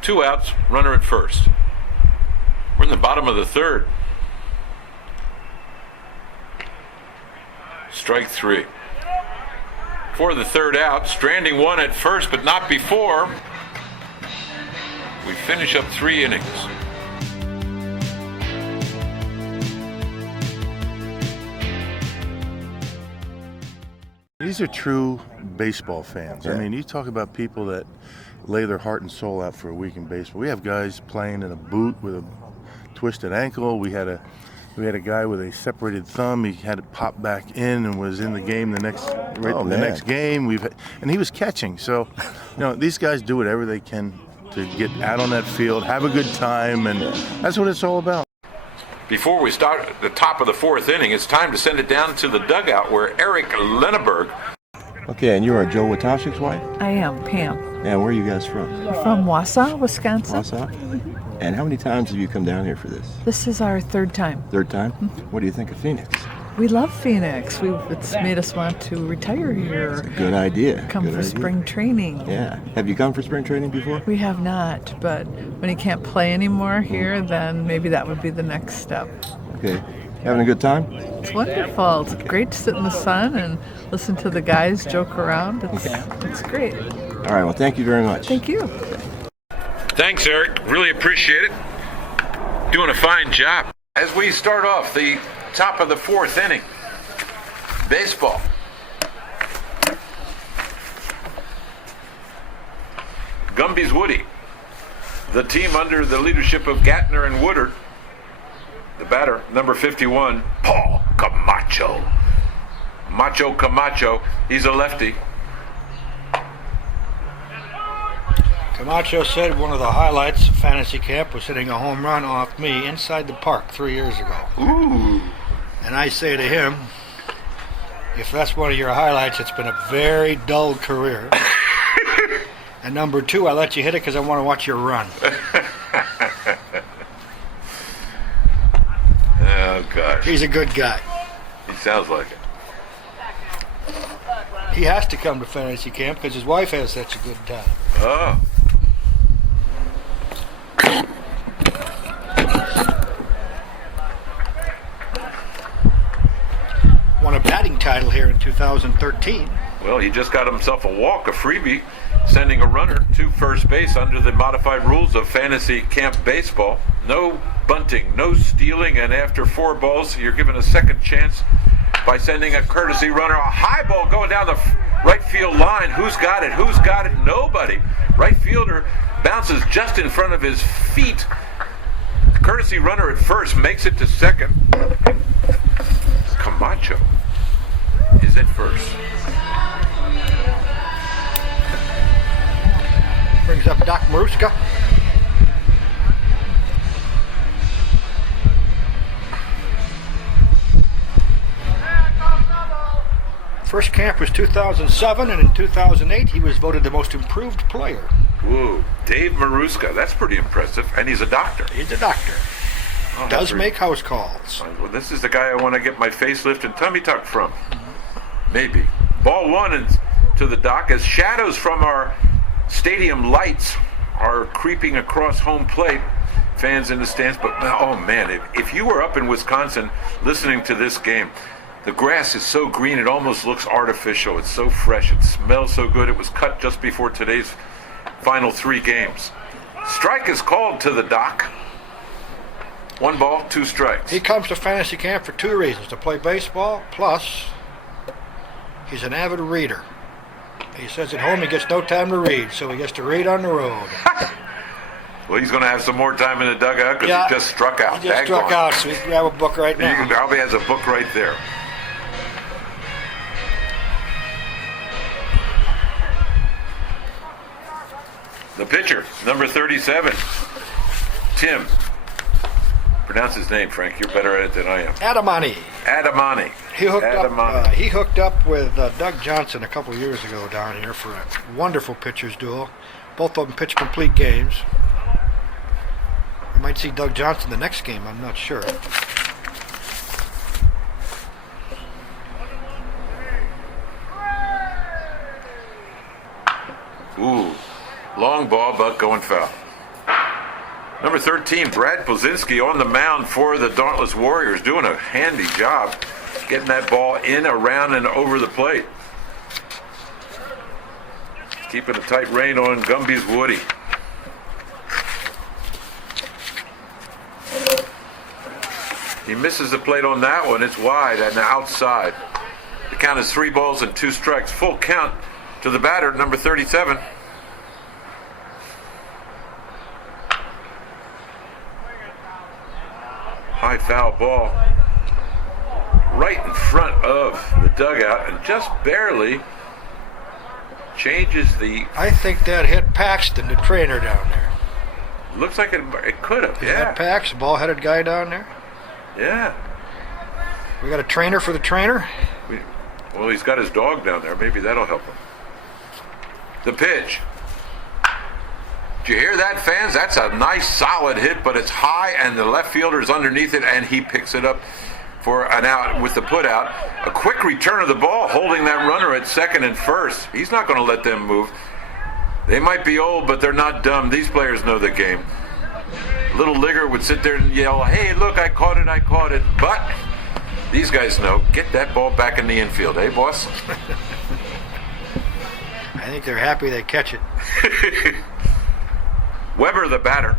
2 outs, runner at first. We're in the bottom of the 3rd. Strike 3. For the 3rd out, stranding 1 at first, but not before we finish up 3 innings. These are true baseball fans. I mean, you talk about people that lay their heart and soul out for a week in baseball. We have guys playing in a boot with a twisted ankle. We had a guy with a separated thumb. He had it pop back in and was in the game the next game. And he was catching. So, these guys do whatever they can to get out on that field, have a good time, and that's what it's all about. Before we start at the top of the 4th inning, it's time to send it down to the dugout where Eric Lenneberg. Okay, and you are Joe Watasic's wife? I am, Pam. And where are you guys from? From Wausau, Wisconsin. Wausau? And how many times have you come down here for this? This is our 3rd time. 3rd time? What do you think of Phoenix? We love Phoenix. It's made us want to retire here. Good idea. Come Good for idea. spring training. Yeah. Have you come for spring training before? We have not, but when he can't play anymore here, then maybe that would be the next step. Okay. Having a good time? It's wonderful. It's great to sit in the sun and listen to the guys joke around. It's great. All right. Well, thank you very much. Thank you. Thanks, Eric. Really appreciate it. Doing a fine job. As we start off the top of the fourth inning, baseball. Gumby's Woody, the team under the leadership of Gatner and Woodard. The batter, number 51, Paul Camacho. Macho Camacho, he's a lefty. Camacho said one of the highlights of fantasy camp was hitting a home run off me inside the park 3 years ago. Ooh. And I say to him, if that's one of your highlights, it's been a very dull career. And number two, I let you hit it because I want to watch you run. Oh, gosh. He's a good guy. He sounds like it. He has to come to fantasy camp because his wife has such a good time. Oh. Won a batting title here in 2013. Well, he just got himself a walk, a freebie, sending a runner to first base under the modified rules of fantasy camp baseball. No bunting, no stealing, and after 4 balls, you're given a second chance by sending a courtesy runner. A high ball going down the right field line. Who's got it? Who's got it? Nobody. Right fielder bounces just in front of his feet. The courtesy runner at first makes it to second. Camacho is at first. Brings up Doc Maruska. First camp was 2007, and in 2008 he was voted the most improved player. Ooh, Dave Maruska. That's pretty impressive. And he's a doctor. He's a doctor. Oh, Does make house calls. Well, this is the guy I want to get my facelift and tummy tuck from. Maybe. Ball 1 and to the dock as shadows from our stadium lights are creeping across home plate. Fans in the stands. But, oh, man, if you were up in Wisconsin listening to this game, the grass is so green it almost looks artificial. It's so fresh. It smells so good. It was cut just before today's final 3 games. Strike is called to the dock. 1 ball, 2 strikes. He comes to fantasy camp for 2 reasons: to play baseball, plus he's an avid reader. He says at home he gets no time to read, so he gets to read on the road. Well, he's going to have some more time in the dugout because he just struck out. He just struck out, so he can grab a book right now. He probably has a book right there. The pitcher, number 37, Tim. Pronounce his name, Frank. You're better at it than I am. Adamani. He hooked up with Doug Johnson a couple years ago down here for a wonderful pitcher's duel. Both of them pitched complete games. We might see Doug Johnson the next game. I'm not sure. Ooh, long ball, but going foul. Number 13, Brad Pozinski on the mound for the Dauntless Warriors, doing a handy job getting that ball in, around, and over the plate. Keeping a tight rein on Gumby's Woody. He misses the plate on that one. It's wide and outside. The count is 3 balls and 2 strikes. Full count to the batter, number 37. High foul ball right in front of the dugout and just barely changes the... I think that hit Paxton, the trainer down there. Looks like it could have, Is yeah. that Pax, the ball-headed guy down there? Yeah. We got a trainer for the trainer? Well, he's got his dog down there. Maybe that'll help him. The pitch. Did you hear that, fans? That's a nice, solid hit, but it's high, and the left fielder's underneath it, and he picks it up for an out with the put out. A quick return of the ball, holding that runner at second and first. He's not going to let them move. They might be old, but they're not dumb. These players know the game. Little Ligger would sit there and yell, "Hey, look, I caught it, I caught it." But these guys know, get that ball back in the infield, eh, boss? I think they're happy they catch it. Weber, the batter.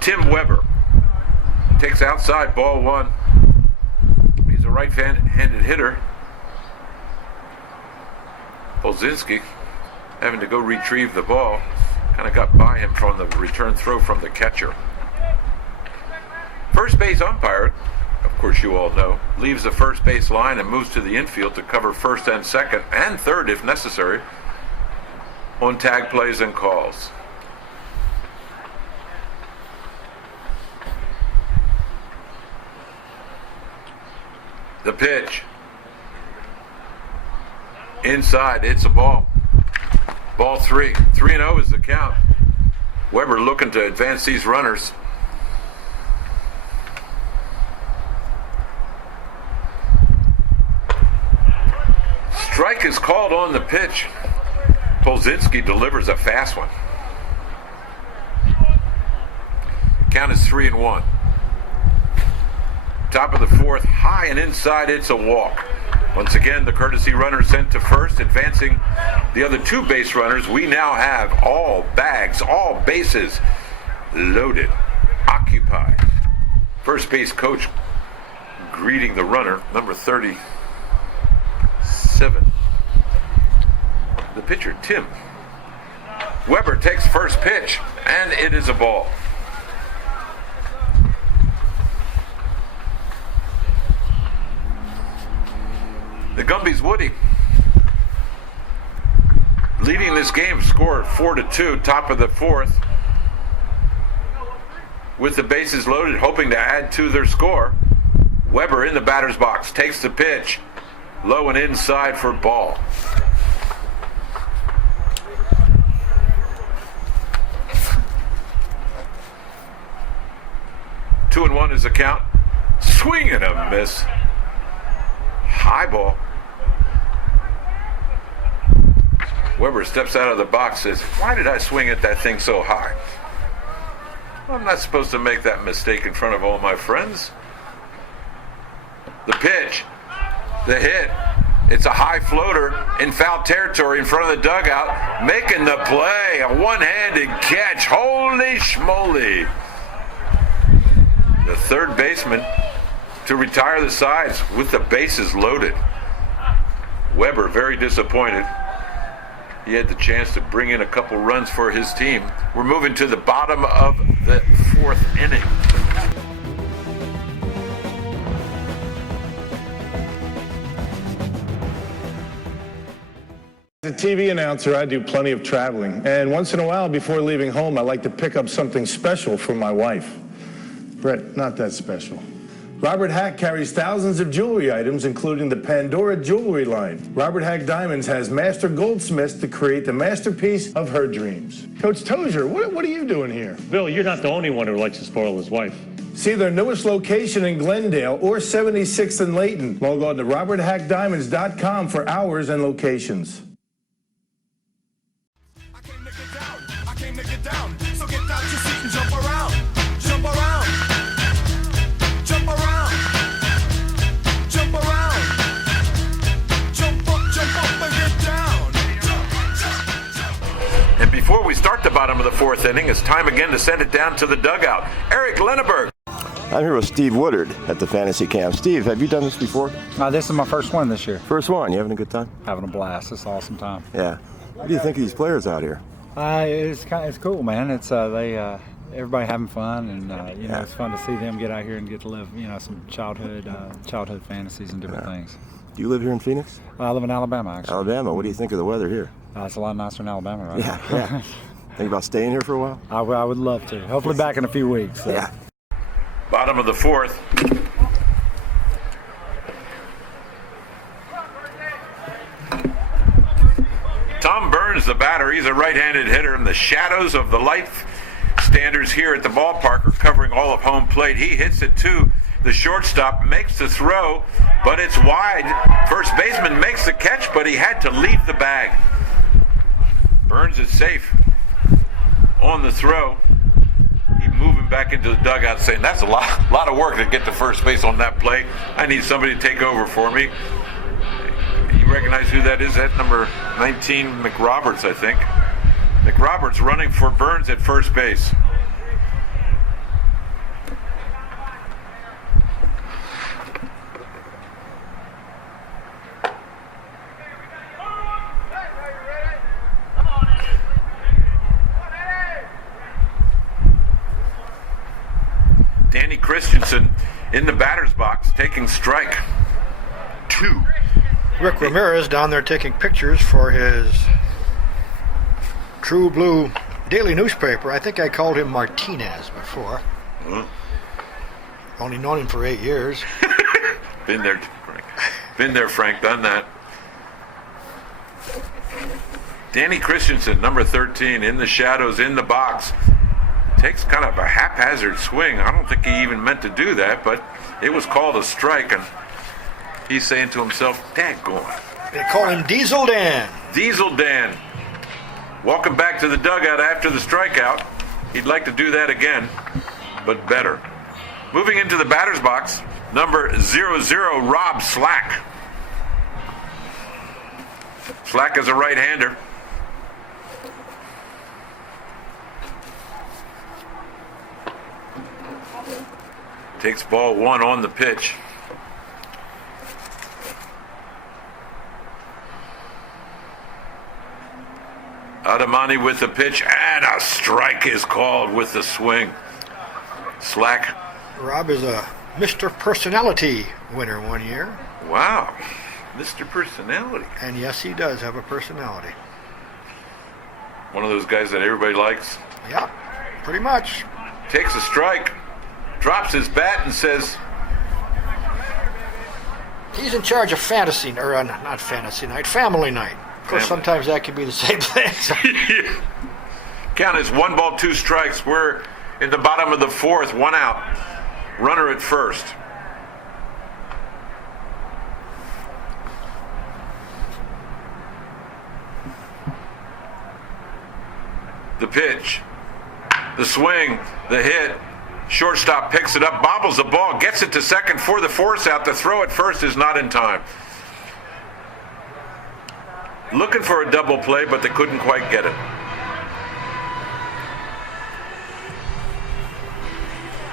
Tim Weber takes outside, ball one. He's a right-handed hitter. Polzinski having to go retrieve the ball. Kind of got by him from the return throw from the catcher. First base umpire, of course you all know, leaves the first base line and moves to the infield to cover first and second and third if necessary on tag plays and calls. The pitch. Inside, it's a ball. Ball 3. 3-0 is the count. Weber looking to advance these runners. Strike is called on the pitch. Polzinski delivers a fast one. Count is 3-1. Top of the fourth, high and inside, it's a walk. Once again, the courtesy runner sent to first, advancing the other two base runners. We now have all bags, all bases loaded, occupied. First base coach greeting the runner, number 37. The pitcher, Tim. Weber takes first pitch, and it is a ball. The Gumby's Woody leading this game, score 4-2, top of the fourth. With the bases loaded, hoping to add to their score. Weber in the batter's box, takes the pitch, low and inside for ball. Two and 1 is the count. Swing and a miss. High ball. Weber steps out of the box, says, why did I swing at that thing so high? Well, I'm not supposed to make that mistake in front of all my friends. The pitch, the hit, it's a high floater in foul territory in front of the dugout, making the play, a one-handed catch. Holy schmoly. The third baseman to retire the sides with the bases loaded. Weber very disappointed. He had the chance to bring in a couple runs for his team. We're moving to the bottom of the fourth inning. As a TV announcer, I do plenty of traveling. And once in a while, before leaving home, I like to pick up something special for my wife. Brett, not that special. Robert Hack carries thousands of jewelry items, including the Pandora jewelry line. Robert Hack Diamonds has master goldsmiths to create the masterpiece of her dreams. Coach Tozier, what are you doing here? Bill, you're not the only one who likes to spoil his wife. See their newest location in Glendale or 76th and Layton. Log on to roberthackdiamonds.com for hours and locations. I came to get down, so get out your seat and jump around, jump around. Jump around, jump around, jump up and get down. And before we start the bottom of the fourth inning, it's time again to send it down to the dugout. Eric Lenneberg. I'm here with Steve Woodard at the Fantasy Camp. Steve, have you done this before? This is my first one this year. First one. You having a good time? Having a blast. It's an awesome time. Yeah. What do you think of these players out here? It's cool, man. It's everybody having fun, and it's fun to see them get out here and get to live, some childhood fantasies and different things. Do you live here in Phoenix? I live in Alabama, actually. Alabama. What do you think of the weather here? It's a lot nicer in Alabama, right? Yeah. Think about staying here for a while? I would love to. Hopefully back in a few weeks. So. Yeah. Bottom of the fourth. Tom Burns, the batter, he's a right-handed hitter, and the shadows of the light standards here at the ballpark are covering all of home plate. He hits it to the shortstop, makes the throw, but it's wide. First baseman makes the catch, but he had to leave the bag. Burns is safe on the throw. He moving back into the dugout saying, that's a lot of work to get to first base on that play. I need somebody to take over for me. You recognize who that is? That number 19, McRoberts, I think. McRoberts running for Burns at first base. Danny Christensen in the batter's box taking strike 2. Rick Ramirez down there taking pictures for his True Blue daily newspaper. I think I called him Martinez before. Only known him for 8 years. Been there, Frank. Been there, Frank. Done that. Danny Christensen, number 13, in the shadows, in the box. Takes kind of a haphazard swing. I don't think he even meant to do that, but it was called a strike, and he's saying to himself, daggone. They call him Diesel Dan. Diesel Dan. Welcome back to the dugout after the strikeout. He'd like to do that again, but better. Moving into the batter's box, number 00, Rob Slack. Slack is a right-hander. Takes ball 1 on the pitch. Adamani with the pitch, and a strike is called with the swing. Slack. Rob is a Mr. Personality winner one year. Wow, Mr. Personality. And yes, he does have a personality. One of those guys that everybody likes. Yeah, pretty much. Takes a strike, drops his bat and says, he's in charge of fantasy, or not fantasy night, family night. Of course, sometimes that can be the same thing. So. Count is 1 ball, 2 strikes. We're in the bottom of the 4th, 1 out. Runner at first. The pitch, the swing, the hit. Shortstop picks it up, bobbles the ball, gets it to second for the force out. The throw at first is not in time. Looking for a double play, but they couldn't quite get it.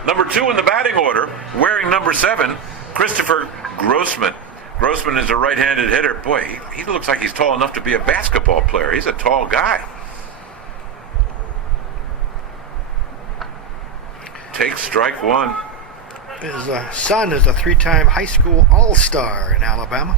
Number 2 in the batting order, wearing number 7, Christopher Grossman. Grossman is a right-handed hitter. Boy, he looks like he's tall enough to be a basketball player. He's a tall guy. Takes strike 1. His son is a 3-time high school all-star in Alabama.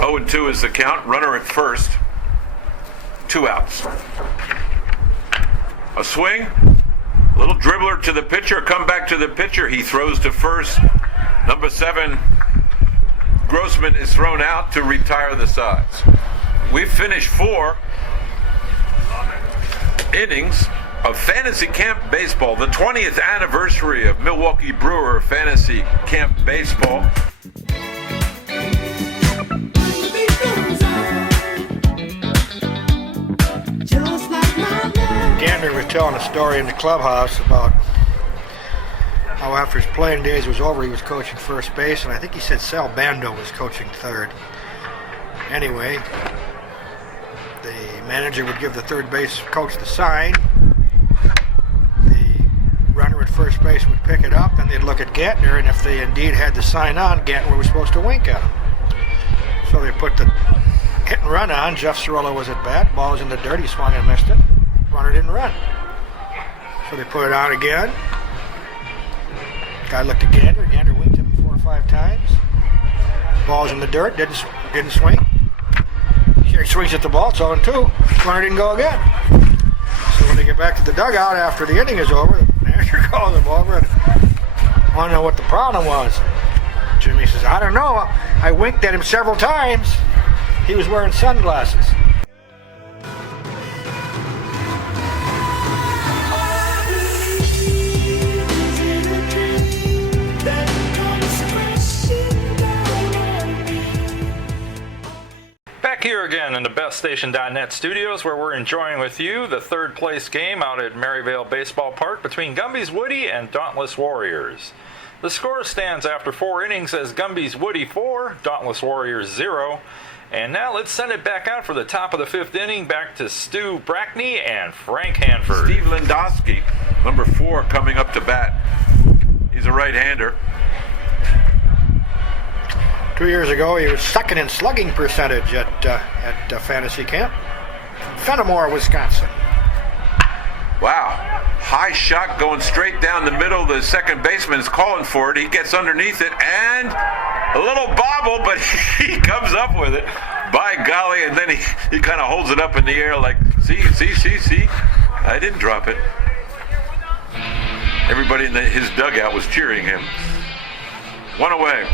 Oh, and 2 is the count. Runner at first. 2 outs. A swing. A little dribbler to the pitcher. Come back to the pitcher. He throws to first. Number 7, Grossman, is thrown out to retire the sides. We've finished 4 innings of Fantasy Camp Baseball, the 20th anniversary of Milwaukee Brewer Fantasy Camp Baseball. Gander was telling a story in the clubhouse about how after his playing days was over, he was coaching first base, and I think he said Sal Bando was coaching third. Anyway, the manager would give the third base coach the sign. The runner at first base would pick it up, and they'd look at Gantner, and if they indeed had the sign on, Gantner was supposed to wink at him. So they put the hit and run on. Jeff Cirillo was at bat. Ball was in the dirt. He swung and missed it. Runner didn't run. So they put it on again. Guy looked at Gander. Gander winked him 4 or 5 times. Ball's in the dirt. Didn't swing. He swings at the ball. It's 0-2. Runner didn't go again. So when they get back to the dugout after the inning is over, the manager calls him over and want to know what the problem was. Jimmy says, I don't know. I winked at him several times. He was wearing sunglasses. Back here again in the BestStation.net studios, where we're enjoying with you the third place game out at Maryvale Baseball Park between Gumby's Woody and Dauntless Warriors. The score stands after 4 innings as Gumby's Woody 4, Dauntless Warriors 0. And now let's send it back out for the top of the 5th inning, back to Stu Brackney and Frank Hanford. Steve Lindowski, number 4, coming up to bat. He's a right-hander. 2 years ago, he was second in slugging percentage at fantasy camp. Fenimore, Wisconsin. Wow. High shot going straight down the middle. The second baseman is calling for it. He gets underneath it and a little bobble, but he comes up with it. By golly, and then he kind of holds it up in the air like, see. I didn't drop it. Everybody in his dugout was cheering him. 1 away.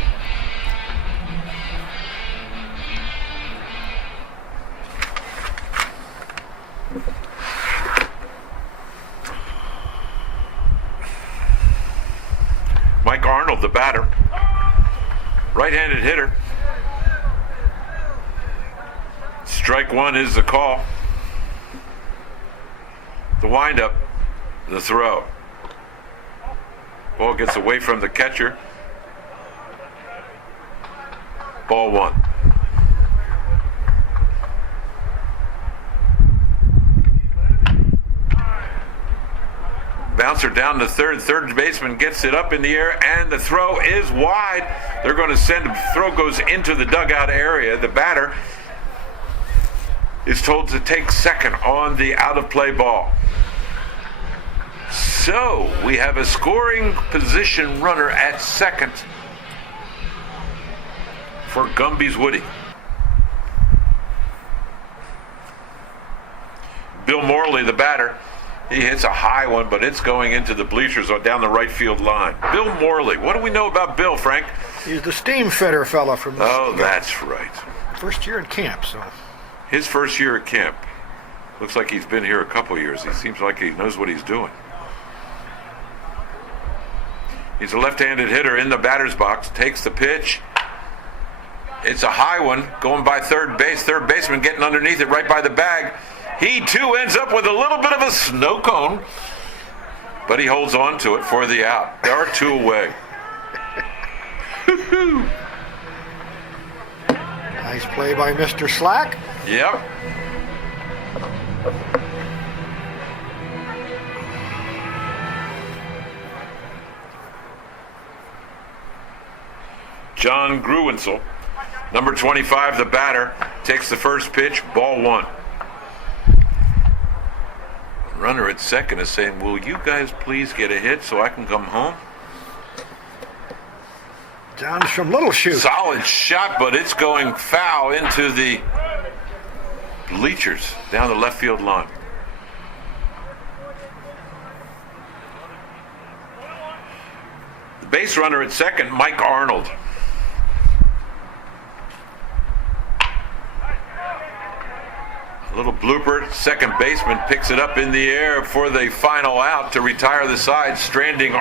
Mike Arnold, the batter. Right-handed hitter. Strike 1 is the call. The windup, the throw. Ball gets away from the catcher. Ball 1. Bouncer down to third. Third baseman gets it up in the air, and the throw is wide. They're going to send him. Throw goes into the dugout area. The batter is told to take second on the out-of-play ball. So we have a scoring position runner at second for Gumby's Woody. Bill Morley, the batter. He hits a high one, but it's going into the bleachers or down the right field line. Bill Morley. What do we know about Bill, Frank? He's the steam fitter fella from the that's right. first year in camp, so. His first year at camp. Looks like he's been here a couple years. He seems like he knows what he's doing. He's a left-handed hitter in the batter's box. Takes the pitch. It's a high one going by third base. Third baseman getting underneath it right by the bag. He, too, ends up with a little bit of a snow cone, but he holds on to it for the out. There are 2 away. Nice play by Mr. Slack. Yep. John Gruensel, number 25, the batter, takes the first pitch, ball 1. Runner at second is saying, will you guys please get a hit so I can come home? John's from Little Chute. Solid shot, but it's going foul into the bleachers down the left field line. The base runner at second, Mike Arnold. A little blooper. Second baseman picks it up in the air for the final out to retire the side, stranding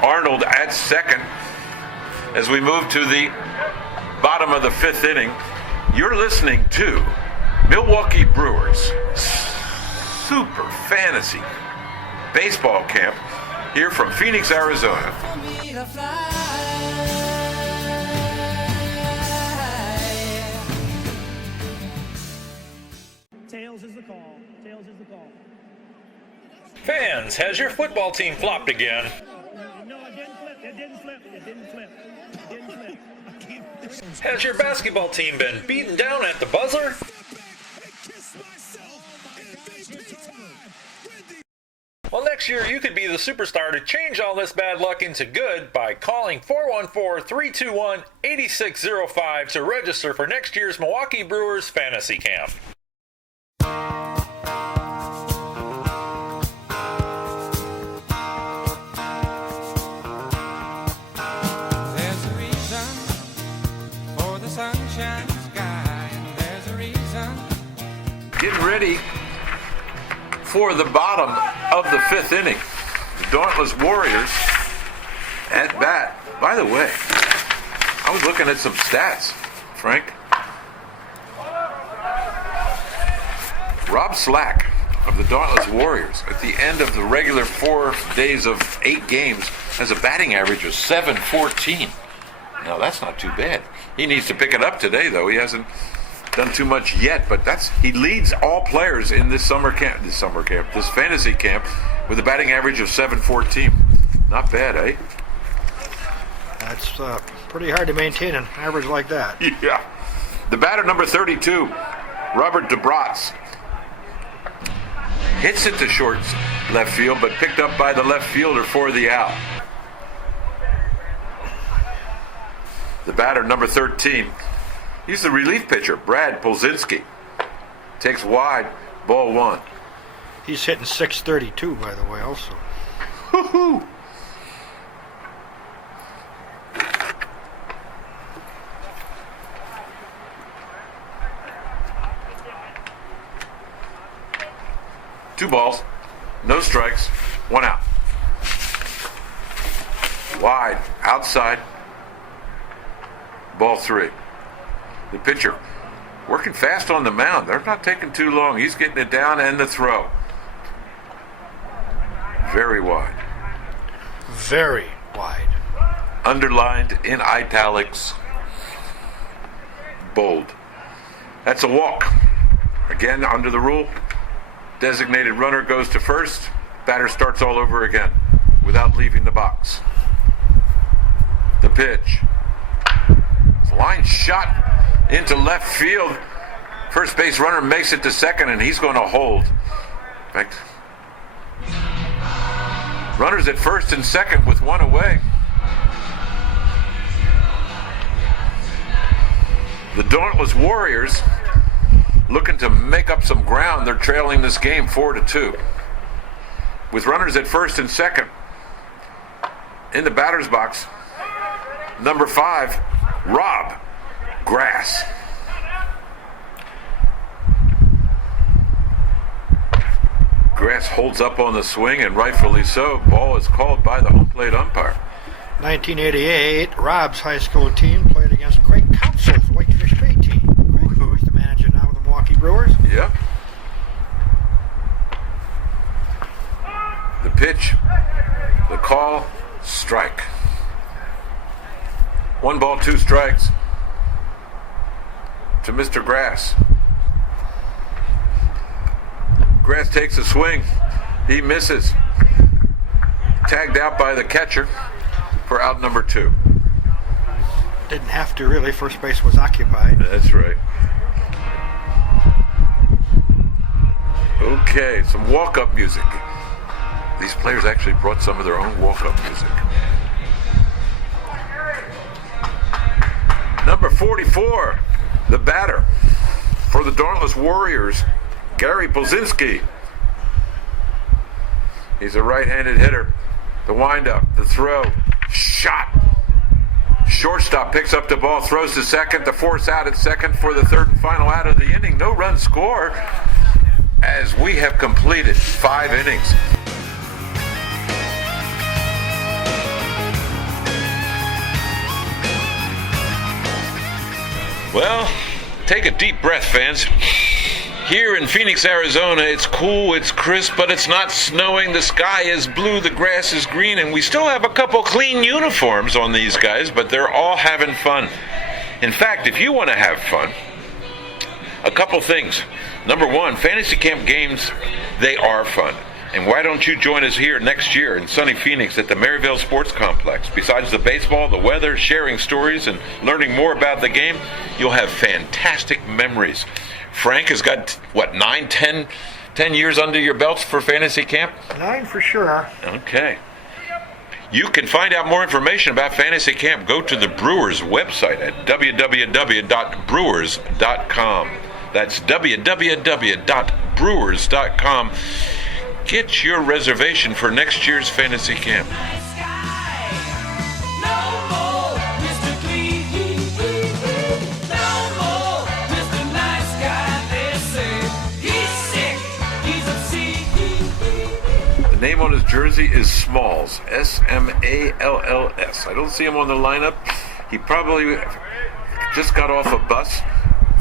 Arnold at second. As we move to the bottom of the 5th inning, you're listening to Milwaukee Brewers Super Fantasy Baseball Camp here from Phoenix, Arizona. Tails is the call. Tails is the call. Fans, has your football team flopped again? No, it didn't flip. It didn't flip. It didn't flip. It didn't flip. I can't. Has your basketball team been beaten down at the buzzer? Well, next year you could be the superstar to change all this bad luck into good by calling 414-321-8605 to register for next year's Milwaukee Brewers Fantasy Camp. Getting ready for the bottom of the 5th inning. The Dauntless Warriors at bat. By the way, I was looking at some stats, Frank. Rob Slack of the Dauntless Warriors, at the end of the regular 4 days of 8 games, has a batting average of .714. Now, that's not too bad. He needs to pick it up today, though. He hasn't done too much yet, but he leads all players in this fantasy camp, with a batting average of .714. Not bad, eh? That's pretty hard to maintain an average like that. Yeah. The batter, number 32, Robert DeBratz, hits it to short left field, but picked up by the left fielder for the out. The batter, number 13, he's the relief pitcher, Brad Polzinski. Takes wide, ball 1. He's hitting .632, by the way, also. Woo-hoo! Two balls, no strikes, 1 out. Wide, outside, ball 3. The pitcher working fast on the mound. They're not taking too long. He's getting it down and the throw. Very wide. Very wide. Underlined in italics. Bold. That's a walk. Again, under the rule, designated runner goes to first. Batter starts all over again without leaving the box. The pitch. Line shot into left field. First base runner makes it to second, and he's going to hold. In fact, runners at first and second with 1 away. The Dauntless Warriors looking to make up some ground. They're trailing this game 4-2. With runners at first and second, in the batter's box, number 5, Rob Grass. Grass holds up on the swing, and rightfully so. Ball is called by the home plate umpire. 1988, Rob's high school team played against Craig Council's Whitefish Bay team. Craig, who is the manager now of the Milwaukee Brewers. Yeah. The pitch, the call, strike. 1 ball, 2 strikes to Mr. Grass. Grass takes a swing. He misses. Tagged out by the catcher for out number 2. Didn't have to really. First base was occupied. That's right. Okay, some walk-up music. These players actually brought some of their own walk-up music. Number 44, the batter for the Dauntless Warriors, Gary Polzinski. He's a right-handed hitter. The windup, the throw, shot. Shortstop picks up the ball, throws to second, the force out at second for the third and final out of the inning. No run score as we have completed 5 innings. Well, take a deep breath, fans. Here in Phoenix, Arizona, it's cool, it's crisp, but it's not snowing. The sky is blue, the grass is green, and we still have a couple clean uniforms on these guys, but they're all having fun. In fact, if you want to have fun, a couple things. Number 1, fantasy camp games, they are fun. And why don't you join us here next year in sunny Phoenix at the Maryvale Sports Complex? Besides the baseball, the weather, sharing stories, and learning more about the game, you'll have fantastic memories. Frank has got, 10 years under your belts for fantasy camp? 9 for sure. Okay. You can find out more information about fantasy camp. Go to the Brewers website at www.brewers.com. That's www.brewers.com. Get your reservation for next year's fantasy camp. The name on his jersey is Smalls, S-M-A-L-L-S. I don't see him on the lineup. He probably just got off a bus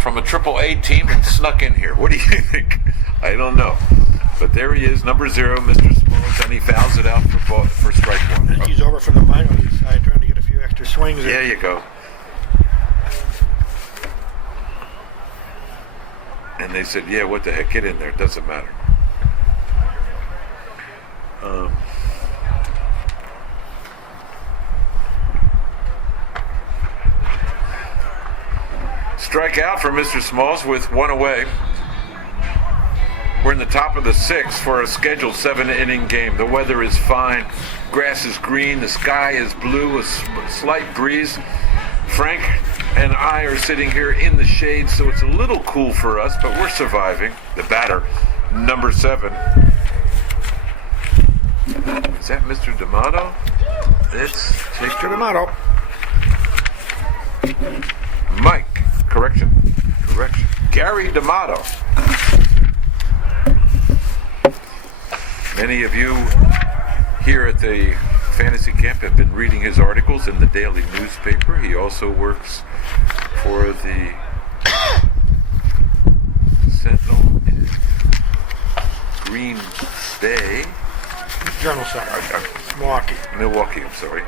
from a AAA team and snuck in here. What do you think? I don't know. But there he is, number 0, Mr. Smalls, and he fouls it out for strike 1. He's over from the minor league side trying to get a few extra swings in. There you go. And they said, yeah, what the heck, get in there, it doesn't matter. Strike out for Mr. Smalls with 1 away. We're in the top of the 6th for a scheduled 7-inning game. The weather is fine. Grass is green. The sky is blue. A slight breeze. Frank and I are sitting here in the shade, so it's a little cool for us, but we're surviving. The batter, number 7. Is that Mr. D'Amato? It's Mr. D'Amato. Mike. Correction. Gary D'Amato. Many of you here at the fantasy camp have been reading his articles in the daily newspaper. He also works for the Sentinel in Green Bay. Journal Center. Milwaukee, I'm sorry.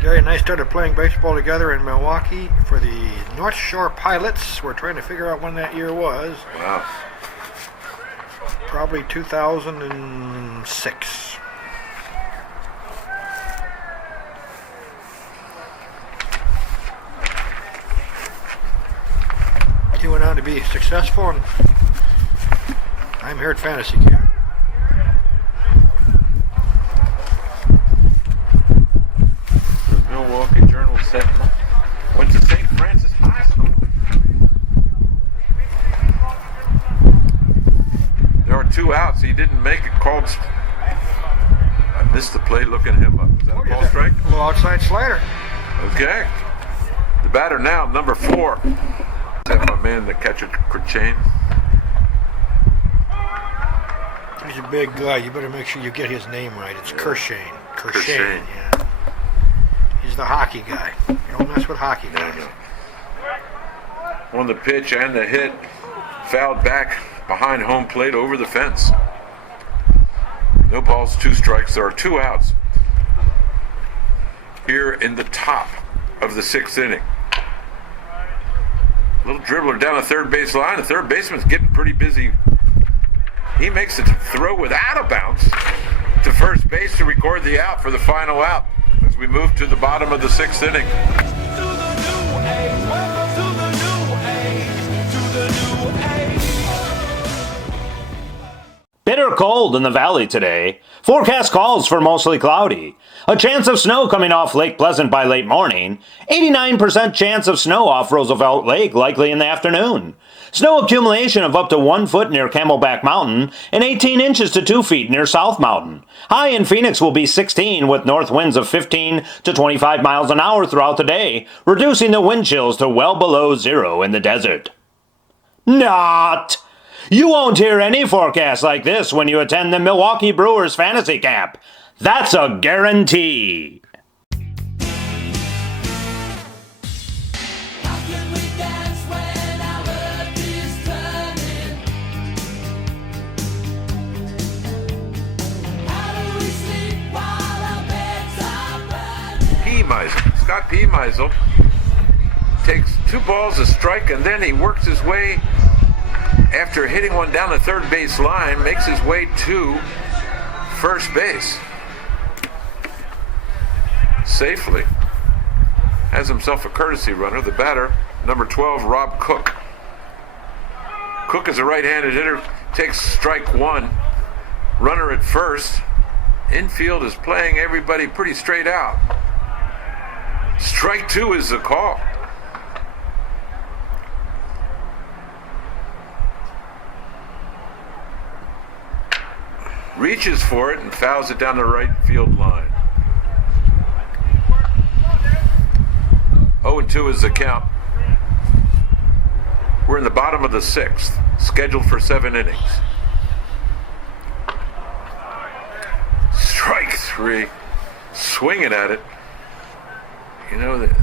Gary and I started playing baseball together in Milwaukee for the North Shore Pilots. We're trying to figure out when that year was. Wow. Probably 2006. He went on to be successful, and I'm here at Fantasy Camp. The Milwaukee Journal Sentinel went to St. Francis High School. There are 2 outs. He didn't make it. Called. I missed the play looking him up. Is that a ball strike? A little outside slider. Okay. The batter now, number 4. Is that my man, the catcher, Kurchain? He's a big guy. You better make sure you get his name right. It's Kurchain. Kurchain. Yeah. He's the hockey guy. You don't mess with hockey guys. No. On the pitch and the hit, fouled back behind home plate over the fence. No balls, 2 strikes. There are 2 outs here in the top of the 6th inning. Little dribbler down the third base line. The third baseman's getting pretty busy. He makes a throw without a bounce to first base to record the out for the final out as we move to the bottom of the 6th inning. Bitter cold in the valley today. Forecast calls for mostly cloudy. A chance of snow coming off Lake Pleasant by late morning. 89% chance of snow off Roosevelt Lake likely in the afternoon. Snow accumulation of up to 1 foot near Camelback Mountain and 18 inches to 2 feet near South Mountain. High in Phoenix will be 16 with north winds of 15 to 25 miles an hour throughout the day, reducing the wind chills to well below 0 in the desert. Not! You won't hear any forecast like this when you attend the Milwaukee Brewers Fantasy Camp. That's a guarantee. Scott P. Meisel takes 2 balls a strike, and then he works his way, after hitting one down the third base line, makes his way to first base safely. Has himself a courtesy runner. The batter, number 12, Rob Cook. Cook is a right-handed hitter, takes strike 1. Runner at first. Infield is playing everybody pretty straight out. Strike 2 is the call. Reaches for it and fouls it down the right field line. 0-2 is the count. We're in the bottom of the 6th, scheduled for 7 innings. Strike 3, swinging at it. You know, the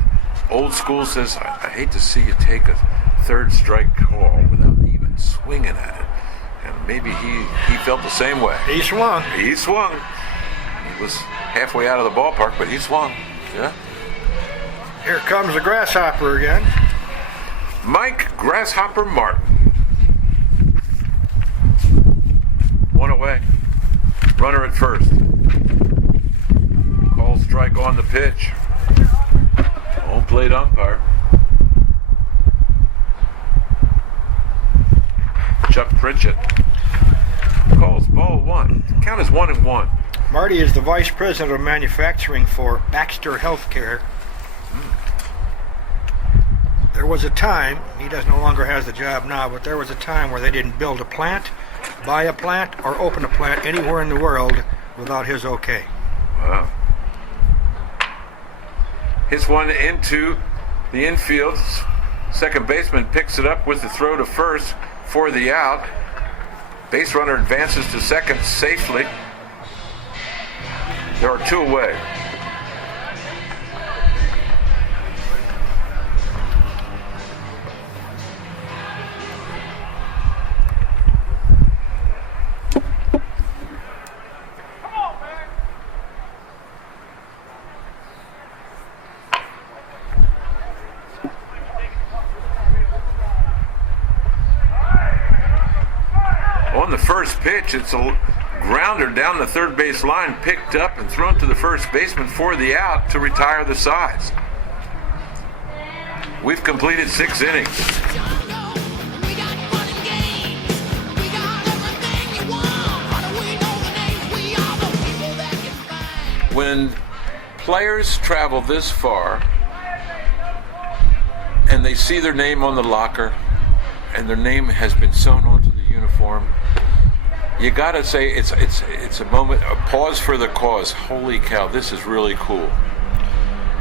old school says, I hate to see you take a third strike call without even swinging at it. And maybe he felt the same way. He swung. He swung. He was halfway out of the ballpark, but he swung. Yeah. Here comes the Grasshopper again. Mike Grasshopper Martin. One away. Runner at first. Call strike on the pitch. Home plate umpire. Chuck Pritchett calls ball one. Count is 1-1. Marty is the vice president of manufacturing for Baxter Healthcare. There was a time, he no longer has the job now, but there was a time where they didn't build a plant, buy a plant, or open a plant anywhere in the world without his okay. Wow. Hits one into the infield. Second baseman picks it up with the throw to first for the out. Base runner advances to second safely. There are two away. On the first pitch, it's a grounder down the third base line, picked up and thrown to the first baseman for the out to retire the sides. We've completed 6 innings. When players travel this far and they see their name on the locker and their name has been sewn onto the uniform, you gotta say it's a moment, a pause for the cause. Holy cow, this is really cool.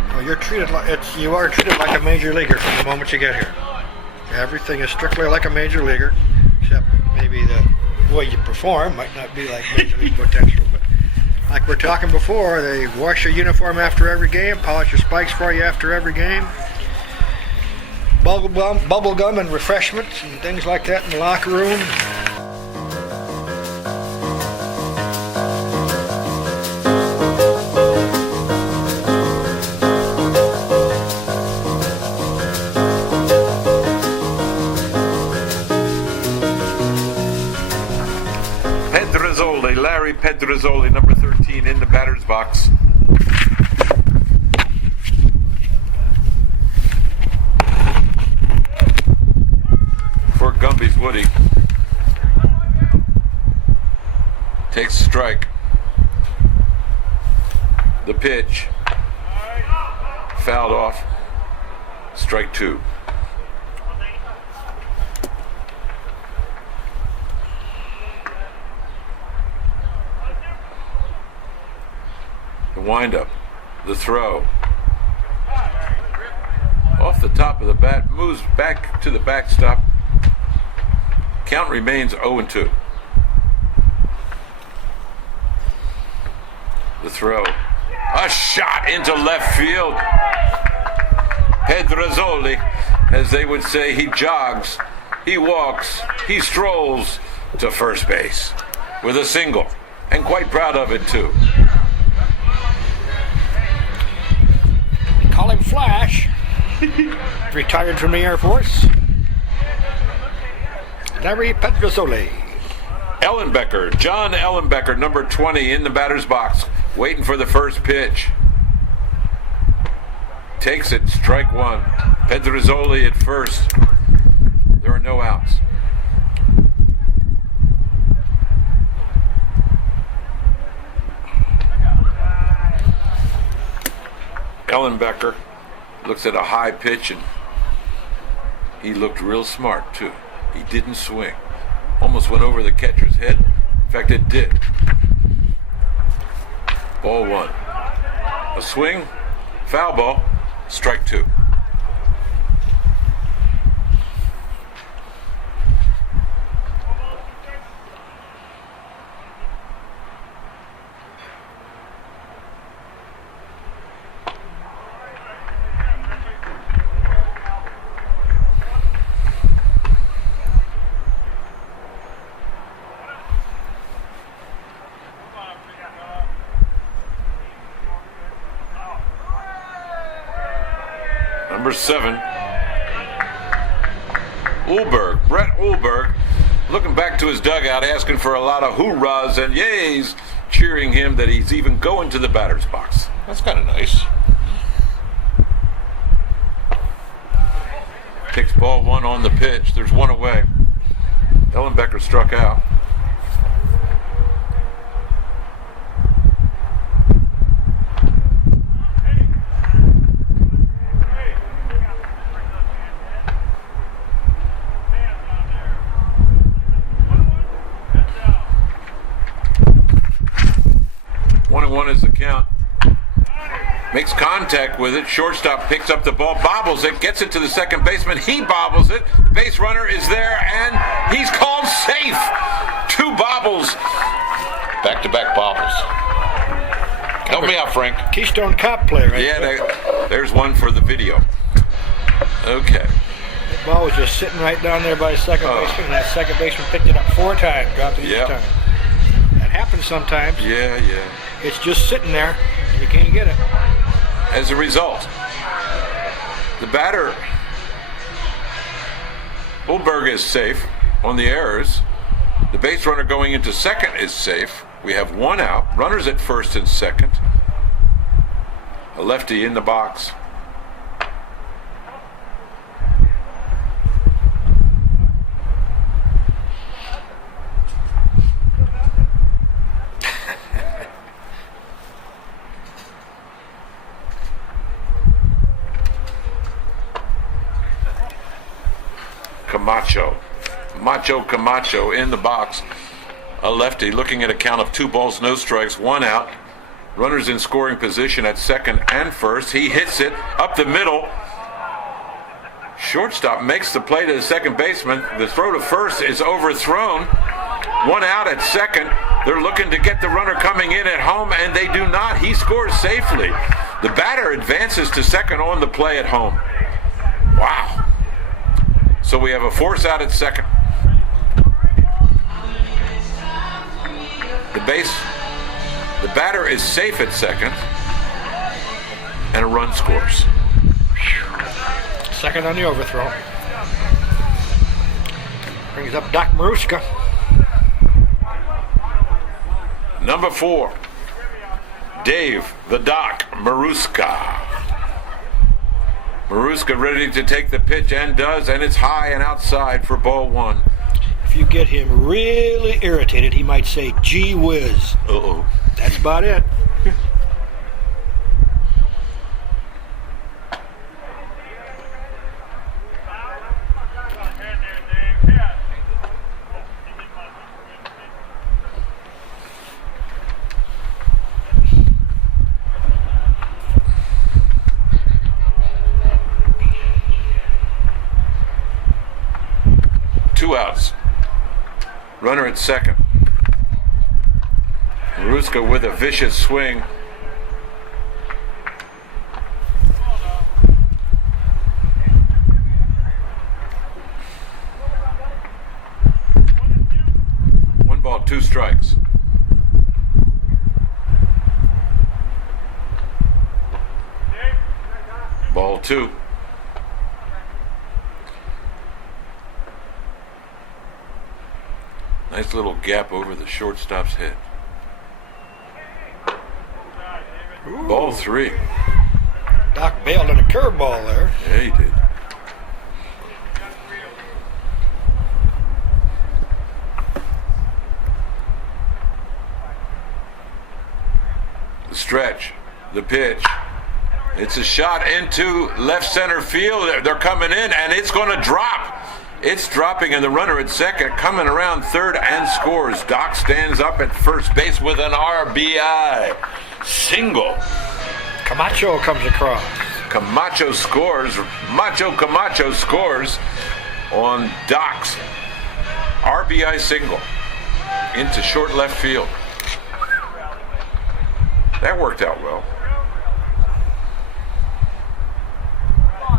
Well, you are treated like a major leaguer from the moment you get here. Everything is strictly like a major leaguer, except maybe the way you perform might not be like major league potential. But like we're talking before, they wash your uniform after every game, polish your spikes for you after every game. Bubble gum and refreshments and things like that in the locker room. Larry Pedrozzoli, number 13, in the batter's box. For Gumby's Woody. Takes a strike. The pitch. Fouled off. Strike 2. The windup, the throw. Off the top of the bat, moves back to the backstop. Count remains 0-2. The throw. A shot into left field. Pedrozzoli, as they would say, he jogs, he walks, he strolls to first base with a single, and quite proud of it too. Call him Flash. Retired from the Air Force. Larry Pedrozzoli. Ellenbecker, John Ellenbecker, number 20, in the batter's box, waiting for the first pitch. Takes it, strike 1. Pedrozzoli at first. There are no outs. Ellenbecker looks at a high pitch, and he looked real smart too. He didn't swing. Almost went over the catcher's head. In fact, it did. Ball 1. A swing, foul ball, strike 2. number 7. Brett Ulberg, looking back to his dugout, asking for a lot of hoorahs and yays, cheering him that he's even going to the batter's box. That's kind of nice. Takes ball 1 on the pitch. There's 1 away. Ellenbecker struck out. One is the count. Makes contact with it. Shortstop picks up the ball, bobbles it, gets it to the second baseman. He bobbles it. The base runner is there, and he's called safe. 2 bobbles. Back-to-back bobbles. Help me out, Frank. Keystone Cop play, right? Yeah, there's one for the video. Okay. The ball was just sitting right down there by the second baseman, and that second baseman picked it up 4 times, dropped it each time. That happens sometimes. Yeah. It's just sitting there, and you can't get it. As a result, the batter, Ulberg, is safe on the errors. The base runner going into second is safe. We have 1 out. Runners at first and second. A lefty in the box. Camacho in the box. A lefty looking at a count of 2 balls, no strikes, 1 out. Runners in scoring position at second and first. He hits it up the middle. Shortstop makes the play to the second baseman. The throw to first is overthrown. 1 out at second. They're looking to get the runner coming in at home, and they do not. He scores safely. The batter advances to second on the play at home. Wow. So we have a force out at second. The batter is safe at second, and a run scores. Second on the overthrow. Brings up Doc Maruska. Number 4, Dave the Doc Maruska. Maruska ready to take the pitch, and does, and it's high and outside for ball 1. If you get him really irritated, he might say, "Gee whiz." Uh-oh. That's about it. Two outs. Runner at second. Maruska with a vicious swing. One ball, 2 strikes. Ball 2. Nice little gap over the shortstop's head. Ooh. Ball 3. Doc bailed on a curveball there. Yeah, he did. The stretch, the pitch. It's a shot into left center field. They're coming in, and it's going to drop. It's dropping, and the runner at second coming around third and scores. Doc stands up at first base with an RBI single. Camacho comes across. Camacho scores. Macho Camacho scores on Doc's RBI single into short left field. That worked out well.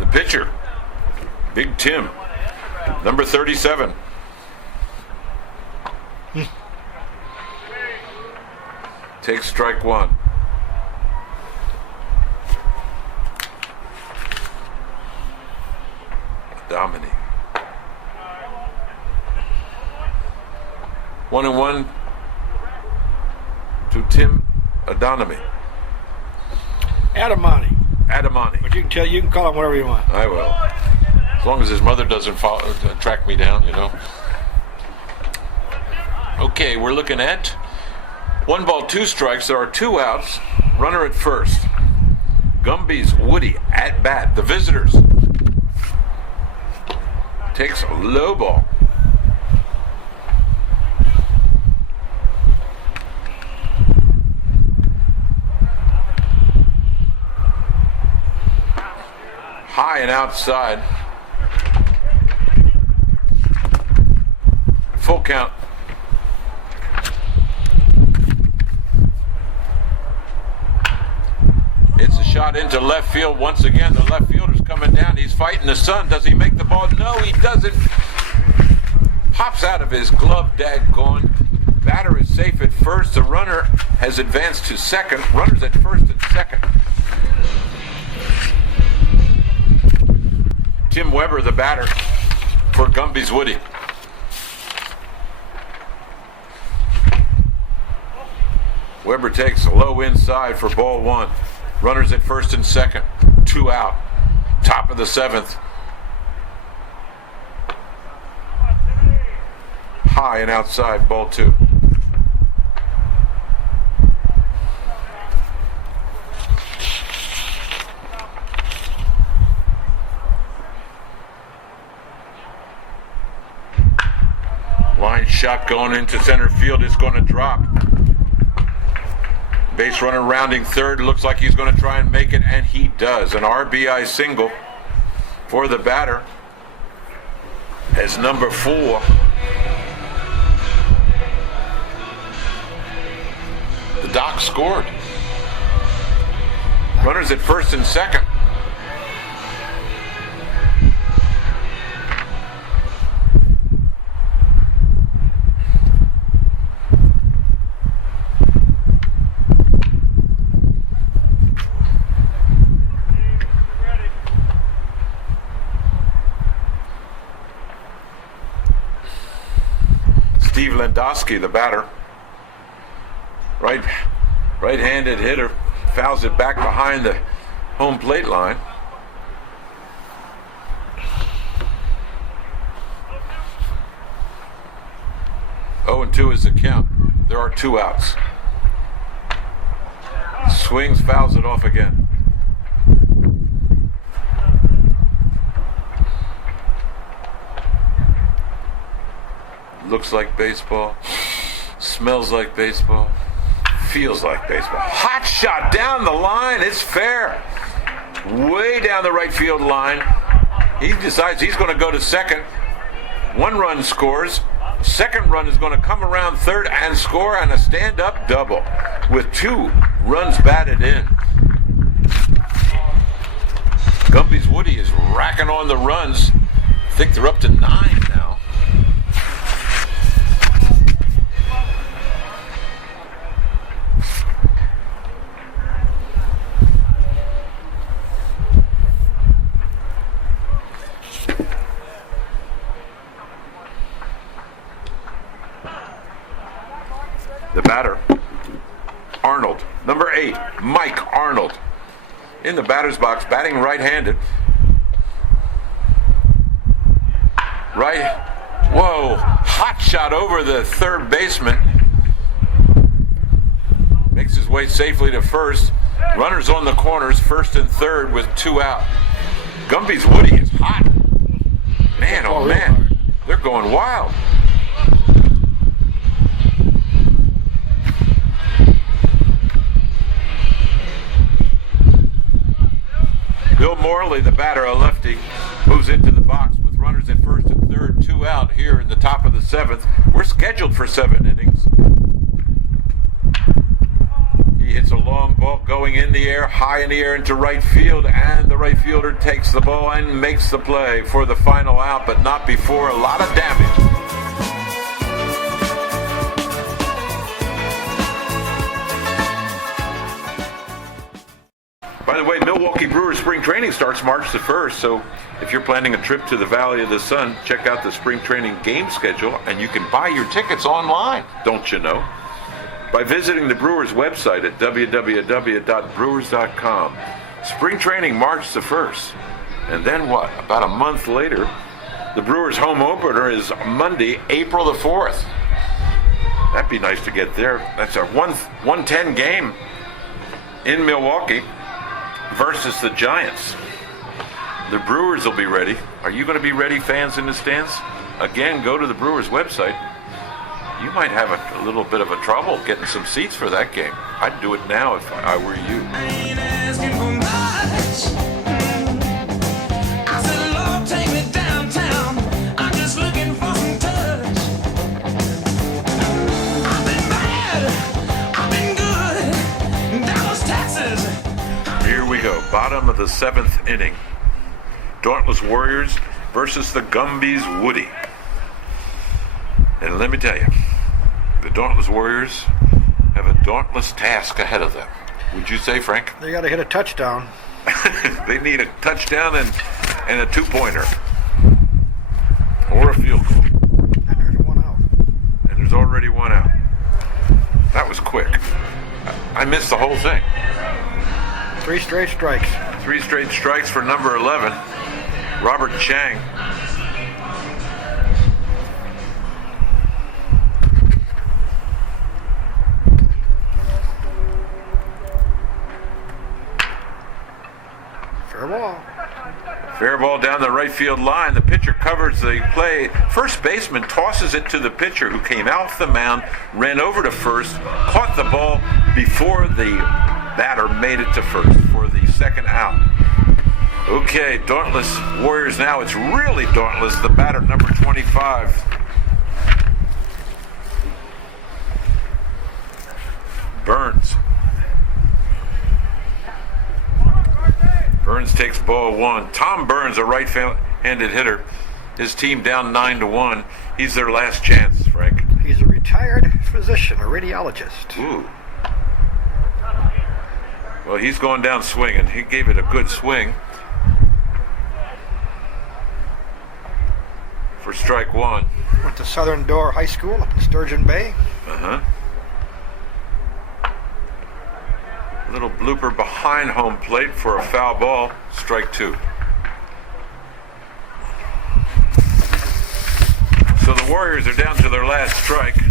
The pitcher, Big Tim, number 37. Takes strike 1. Adomini. 1-1 to Tim Adomini. Adamani. But you can call him whatever you want. I will. As long as his mother doesn't track me down, you know. Okay, we're looking at 1 ball, 2 strikes. There are 2 outs. Runner at first. Gumby's Woody at bat. The visitors. Takes a low ball. High and outside. Full count. It's a shot into left field once again. The left fielder's coming down. He's fighting the sun. Does he make the ball? No, he doesn't. Pops out of his glove, daggone. Batter is safe at first. The runner has advanced to second. Runner's at first and second. Tim Weber, the batter for Gumby's Woody. Weber takes a low inside for ball 1. Runners at first and second. 2 out. Top of the 7th. High and outside, ball 2. Line shot going into center field. It's going to drop. Base runner rounding third. Looks like he's going to try and make it, and he does. An RBI single for the batter as number 4. The Doc scored. Runners at first and second. Steve Lendowski, the batter. Right-handed hitter, fouls it back behind the home plate line. Oh, and 2 is the count. There are 2 outs. Swings, fouls it off again. Looks like baseball, smells like baseball, feels like baseball. Hot shot down the line, it's fair. Way down the right field line. He decides he's going to go to second. 1 run scores. Second run is going to come around third and score on a stand-up double with 2 runs batted in. Gumby's Woody is racking on the runs. I think they're up to 9 now. The batter, Arnold, number 8, Mike Arnold, in the batter's box, batting right-handed. Whoa, hot shot over the third baseman. Makes his way safely to first. Runners on the corners, first and third with 2 out. Gumby's Woody is hot. Man, oh man, they're going wild. Bill Morley, the batter, a lefty, moves into the box with runners at first and third, 2 out here in the top of the 7th. We're scheduled for 7 innings. He hits a long ball going in the air, high in the air into right field, and the right fielder takes the ball and makes the play for the final out, but not before a lot of damage. By the way, Milwaukee Brewers spring training starts March the 1st, so if you're planning a trip to the Valley of the Sun, check out the spring training game schedule, and you can buy your tickets online, don't you know? By visiting the Brewers website at www.brewers.com. Spring training March the 1st. And then what? About a month later, the Brewers home opener is Monday, April the 4th. That'd be nice to get there. That's a 110 game in Milwaukee versus the Giants. The Brewers will be ready. Are you going to be ready, fans in the stands? Again, go to the Brewers website. You might have a little bit of a trouble getting some seats for that game. I'd do it now if I were you. I ain't asking for much. I said, Lord, take me downtown. I'm just looking for some touch. I've been bad. I've been good. Dallas, Texas. Here we go. Bottom of the 7th inning. Dauntless Warriors versus the Gumby's Woody. And let me tell you, the Dauntless Warriors have a dauntless task ahead of them. Would you say, Frank? They got to hit a touchdown. They need a touchdown and a two-pointer. Or a field goal. And there's one out. And there's already one out. That was quick. I missed the whole thing. 3 straight strikes. 3 straight strikes for number 11, Robert Chang. Fair ball. Fair ball down the right field line. The pitcher covers the play. First baseman tosses it to the pitcher, who came off the mound, ran over to first, caught the ball before the batter made it to first for the second out. Okay, Dauntless Warriors now. It's really dauntless. The batter, number 25. Burns. Burns takes ball 1. Tom Burns, a right-handed hitter. His team down 9-1. He's their last chance, Frank. He's a retired physician, a radiologist. Ooh. Well, he's going down swinging. He gave it a good swing. For strike 1. Went to Southern Door High School up in Sturgeon Bay. Uh-huh. Little blooper behind home plate for a foul ball. Strike 2. So the Warriors are down to their last strike.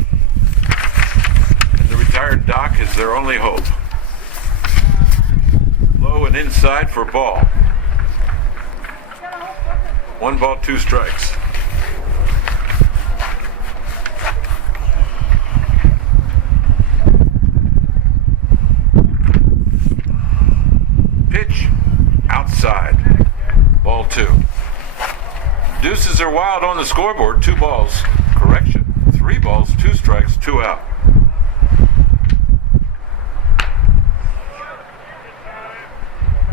And the retired Doc is their only hope. Low and inside for ball. 1 ball, 2 strikes. Pitch outside. Ball 2. Deuces are wild on the scoreboard. 2 balls. Correction. 3 balls, 2 strikes, 2 out.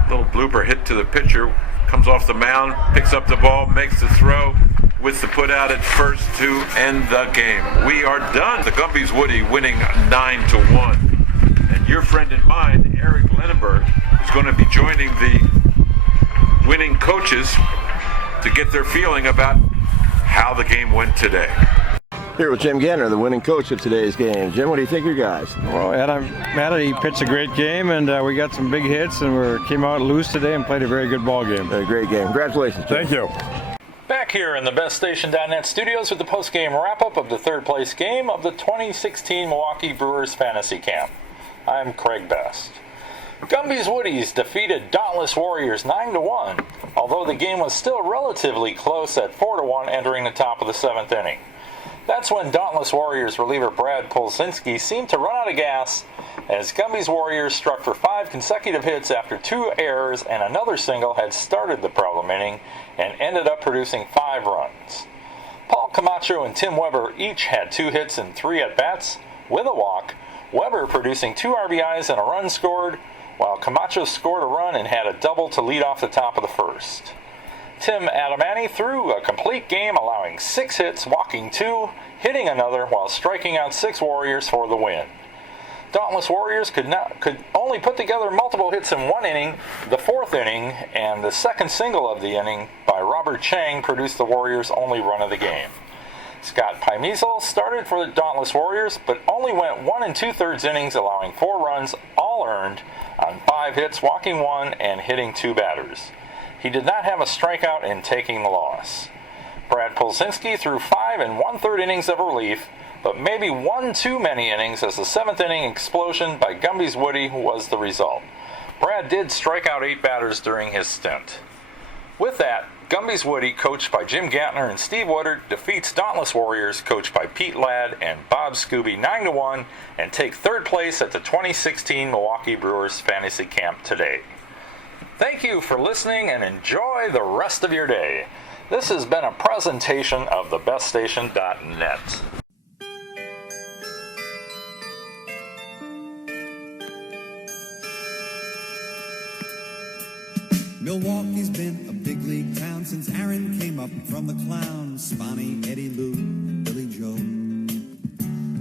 Little blooper hit to the pitcher. Comes off the mound, picks up the ball, makes the throw with the put out at first to end the game. We are done. The Gumby's Woody winning 9-1. And your friend and mine, Eric Lenenberg, is going to be joining the winning coaches to get their feeling about how the game went today. Here with Jim Ganner, the winning coach of today's game. Jim, what do you think of your guys? Well, Adam, he pitched a great game, and we got some big hits, and we came out loose today and played a very good ball game. A great game. Congratulations, Jim. Thank you. Back here in the BestStation.net studios with the post-game wrap-up of the third-place game of the 2016 Milwaukee Brewers Fantasy Camp. I'm Craig Best. Gumby's Woodies defeated Dauntless Warriors 9-1, although the game was still relatively close at 4-1 entering the top of the 7th inning. That's when Dauntless Warriors reliever Brad Polsinski seemed to run out of gas, as Gumby's Warriors struck for 5 consecutive hits after 2 errors and another single had started the problem inning and ended up producing 5 runs. Paul Camacho and Tim Weber each had 2 hits and 3 at-bats, with a walk, Weber producing 2 RBIs and a run scored, while Camacho scored a run and had a double to lead off the top of the first. Tim Adamani threw a complete game, allowing 6 hits, walking 2, hitting another, while striking out 6 Warriors for the win. Dauntless Warriors could only put together multiple hits in one inning, the fourth inning, and the second single of the inning by Robert Chang produced the Warriors' only run of the game. Scott Pymiesel started for the Dauntless Warriors, but only went 1 2/3 innings, allowing 4 runs, all earned, on 5 hits, walking 1, and hitting 2 batters. He did not have a strikeout in taking the loss. Brad Polzinski threw 5 1/3 innings of relief, but maybe one too many innings, as the 7th inning explosion by Gumby's Woody was the result. Brad did strike out 8 batters during his stint. With that, Gumby's Woody, coached by Jim Gantner and Steve Woodard, defeats Dauntless Warriors, coached by Pete Ladd and Bob Scooby, 9-1, and take 3rd place at the 2016 Milwaukee Brewers Fantasy Camp today. Thank you for listening and enjoy the rest of your day. This has been a presentation of thebeststation.net. Milwaukee's been a big league town since Aaron came up from the clowns. Spani, Eddie Lou, Billy Joe.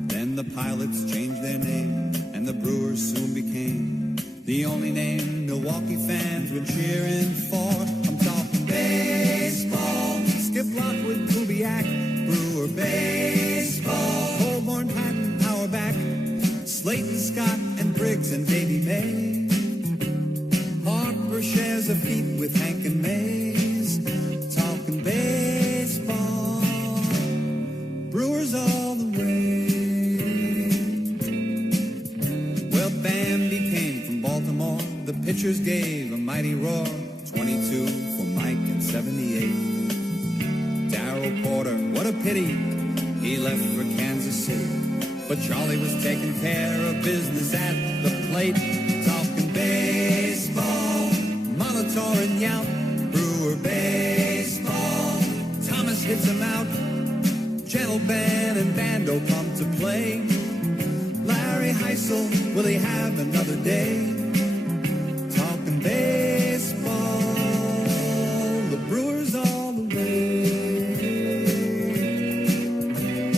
Then the Pilots changed their name, and the Brewers soon became the only name Milwaukee fans were cheering for. I'm talking baseball. Skip Lockwood, Kubiak, Brewer baseball. Holborn, Patton, Auerbach, Slayton, Scott, and Briggs, and Davey May. Harper shares a feat with Hank and Mays. Talking baseball. Brewers all the way. Well, Bambi came from Baltimore. The pitchers gave a mighty roar. 22 for Mike and 78. Darryl Porter, what a pity. He left for Kansas City. But Charlie was taking care of business at the plate. Talking baseball. Molitor and Yount, Brewer baseball. Thomas hits him out. Gentle Ben and Bando come to play. Larry Heisel, will he have another day? Talking baseball. The Brewers all the way.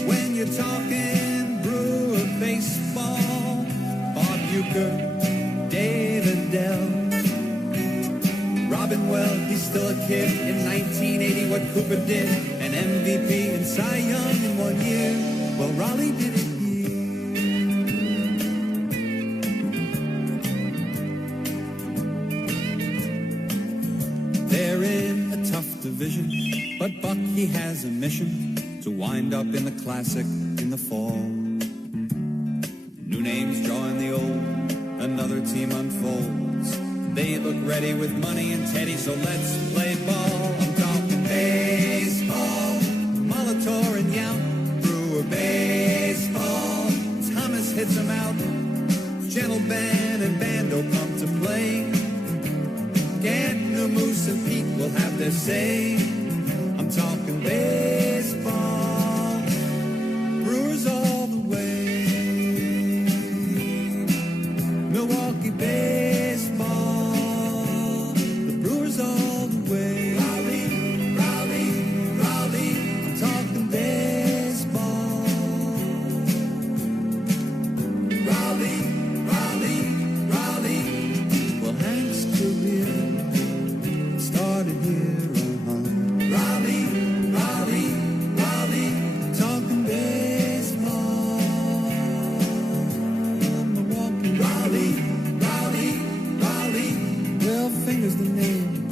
When you're talking Brewer baseball, Bob Uecker, David Dell. Robin Well, he's still a kid. In 1980, what Cooper did, an MVP and Cy Young in 1 year. Well, Raleigh did it here. They're in a tough division, but Buck, he has a mission to wind up in the Classic in the fall. New names join the old, another team unfolds. They look ready with money and Teddy, so let's play ball. I'm talking baseball. Molitor and Yount, Brewer baseball. Thomas hits him out. Gentle Ben and Bando come to play. Gantner, Moose, and Pete will have their say. I'm talking baseball. Brewers all the way. Milwaukee baseball. The Brewers all the way. Raleigh, Raleigh, Raleigh. I'm talking baseball. Raleigh, Raleigh, Raleigh. Well, Hank's career started here. Raleigh, Raleigh, Raleigh. Talking baseball. Milwaukee, Raleigh, Raleigh, Raleigh. Well, fingers the name.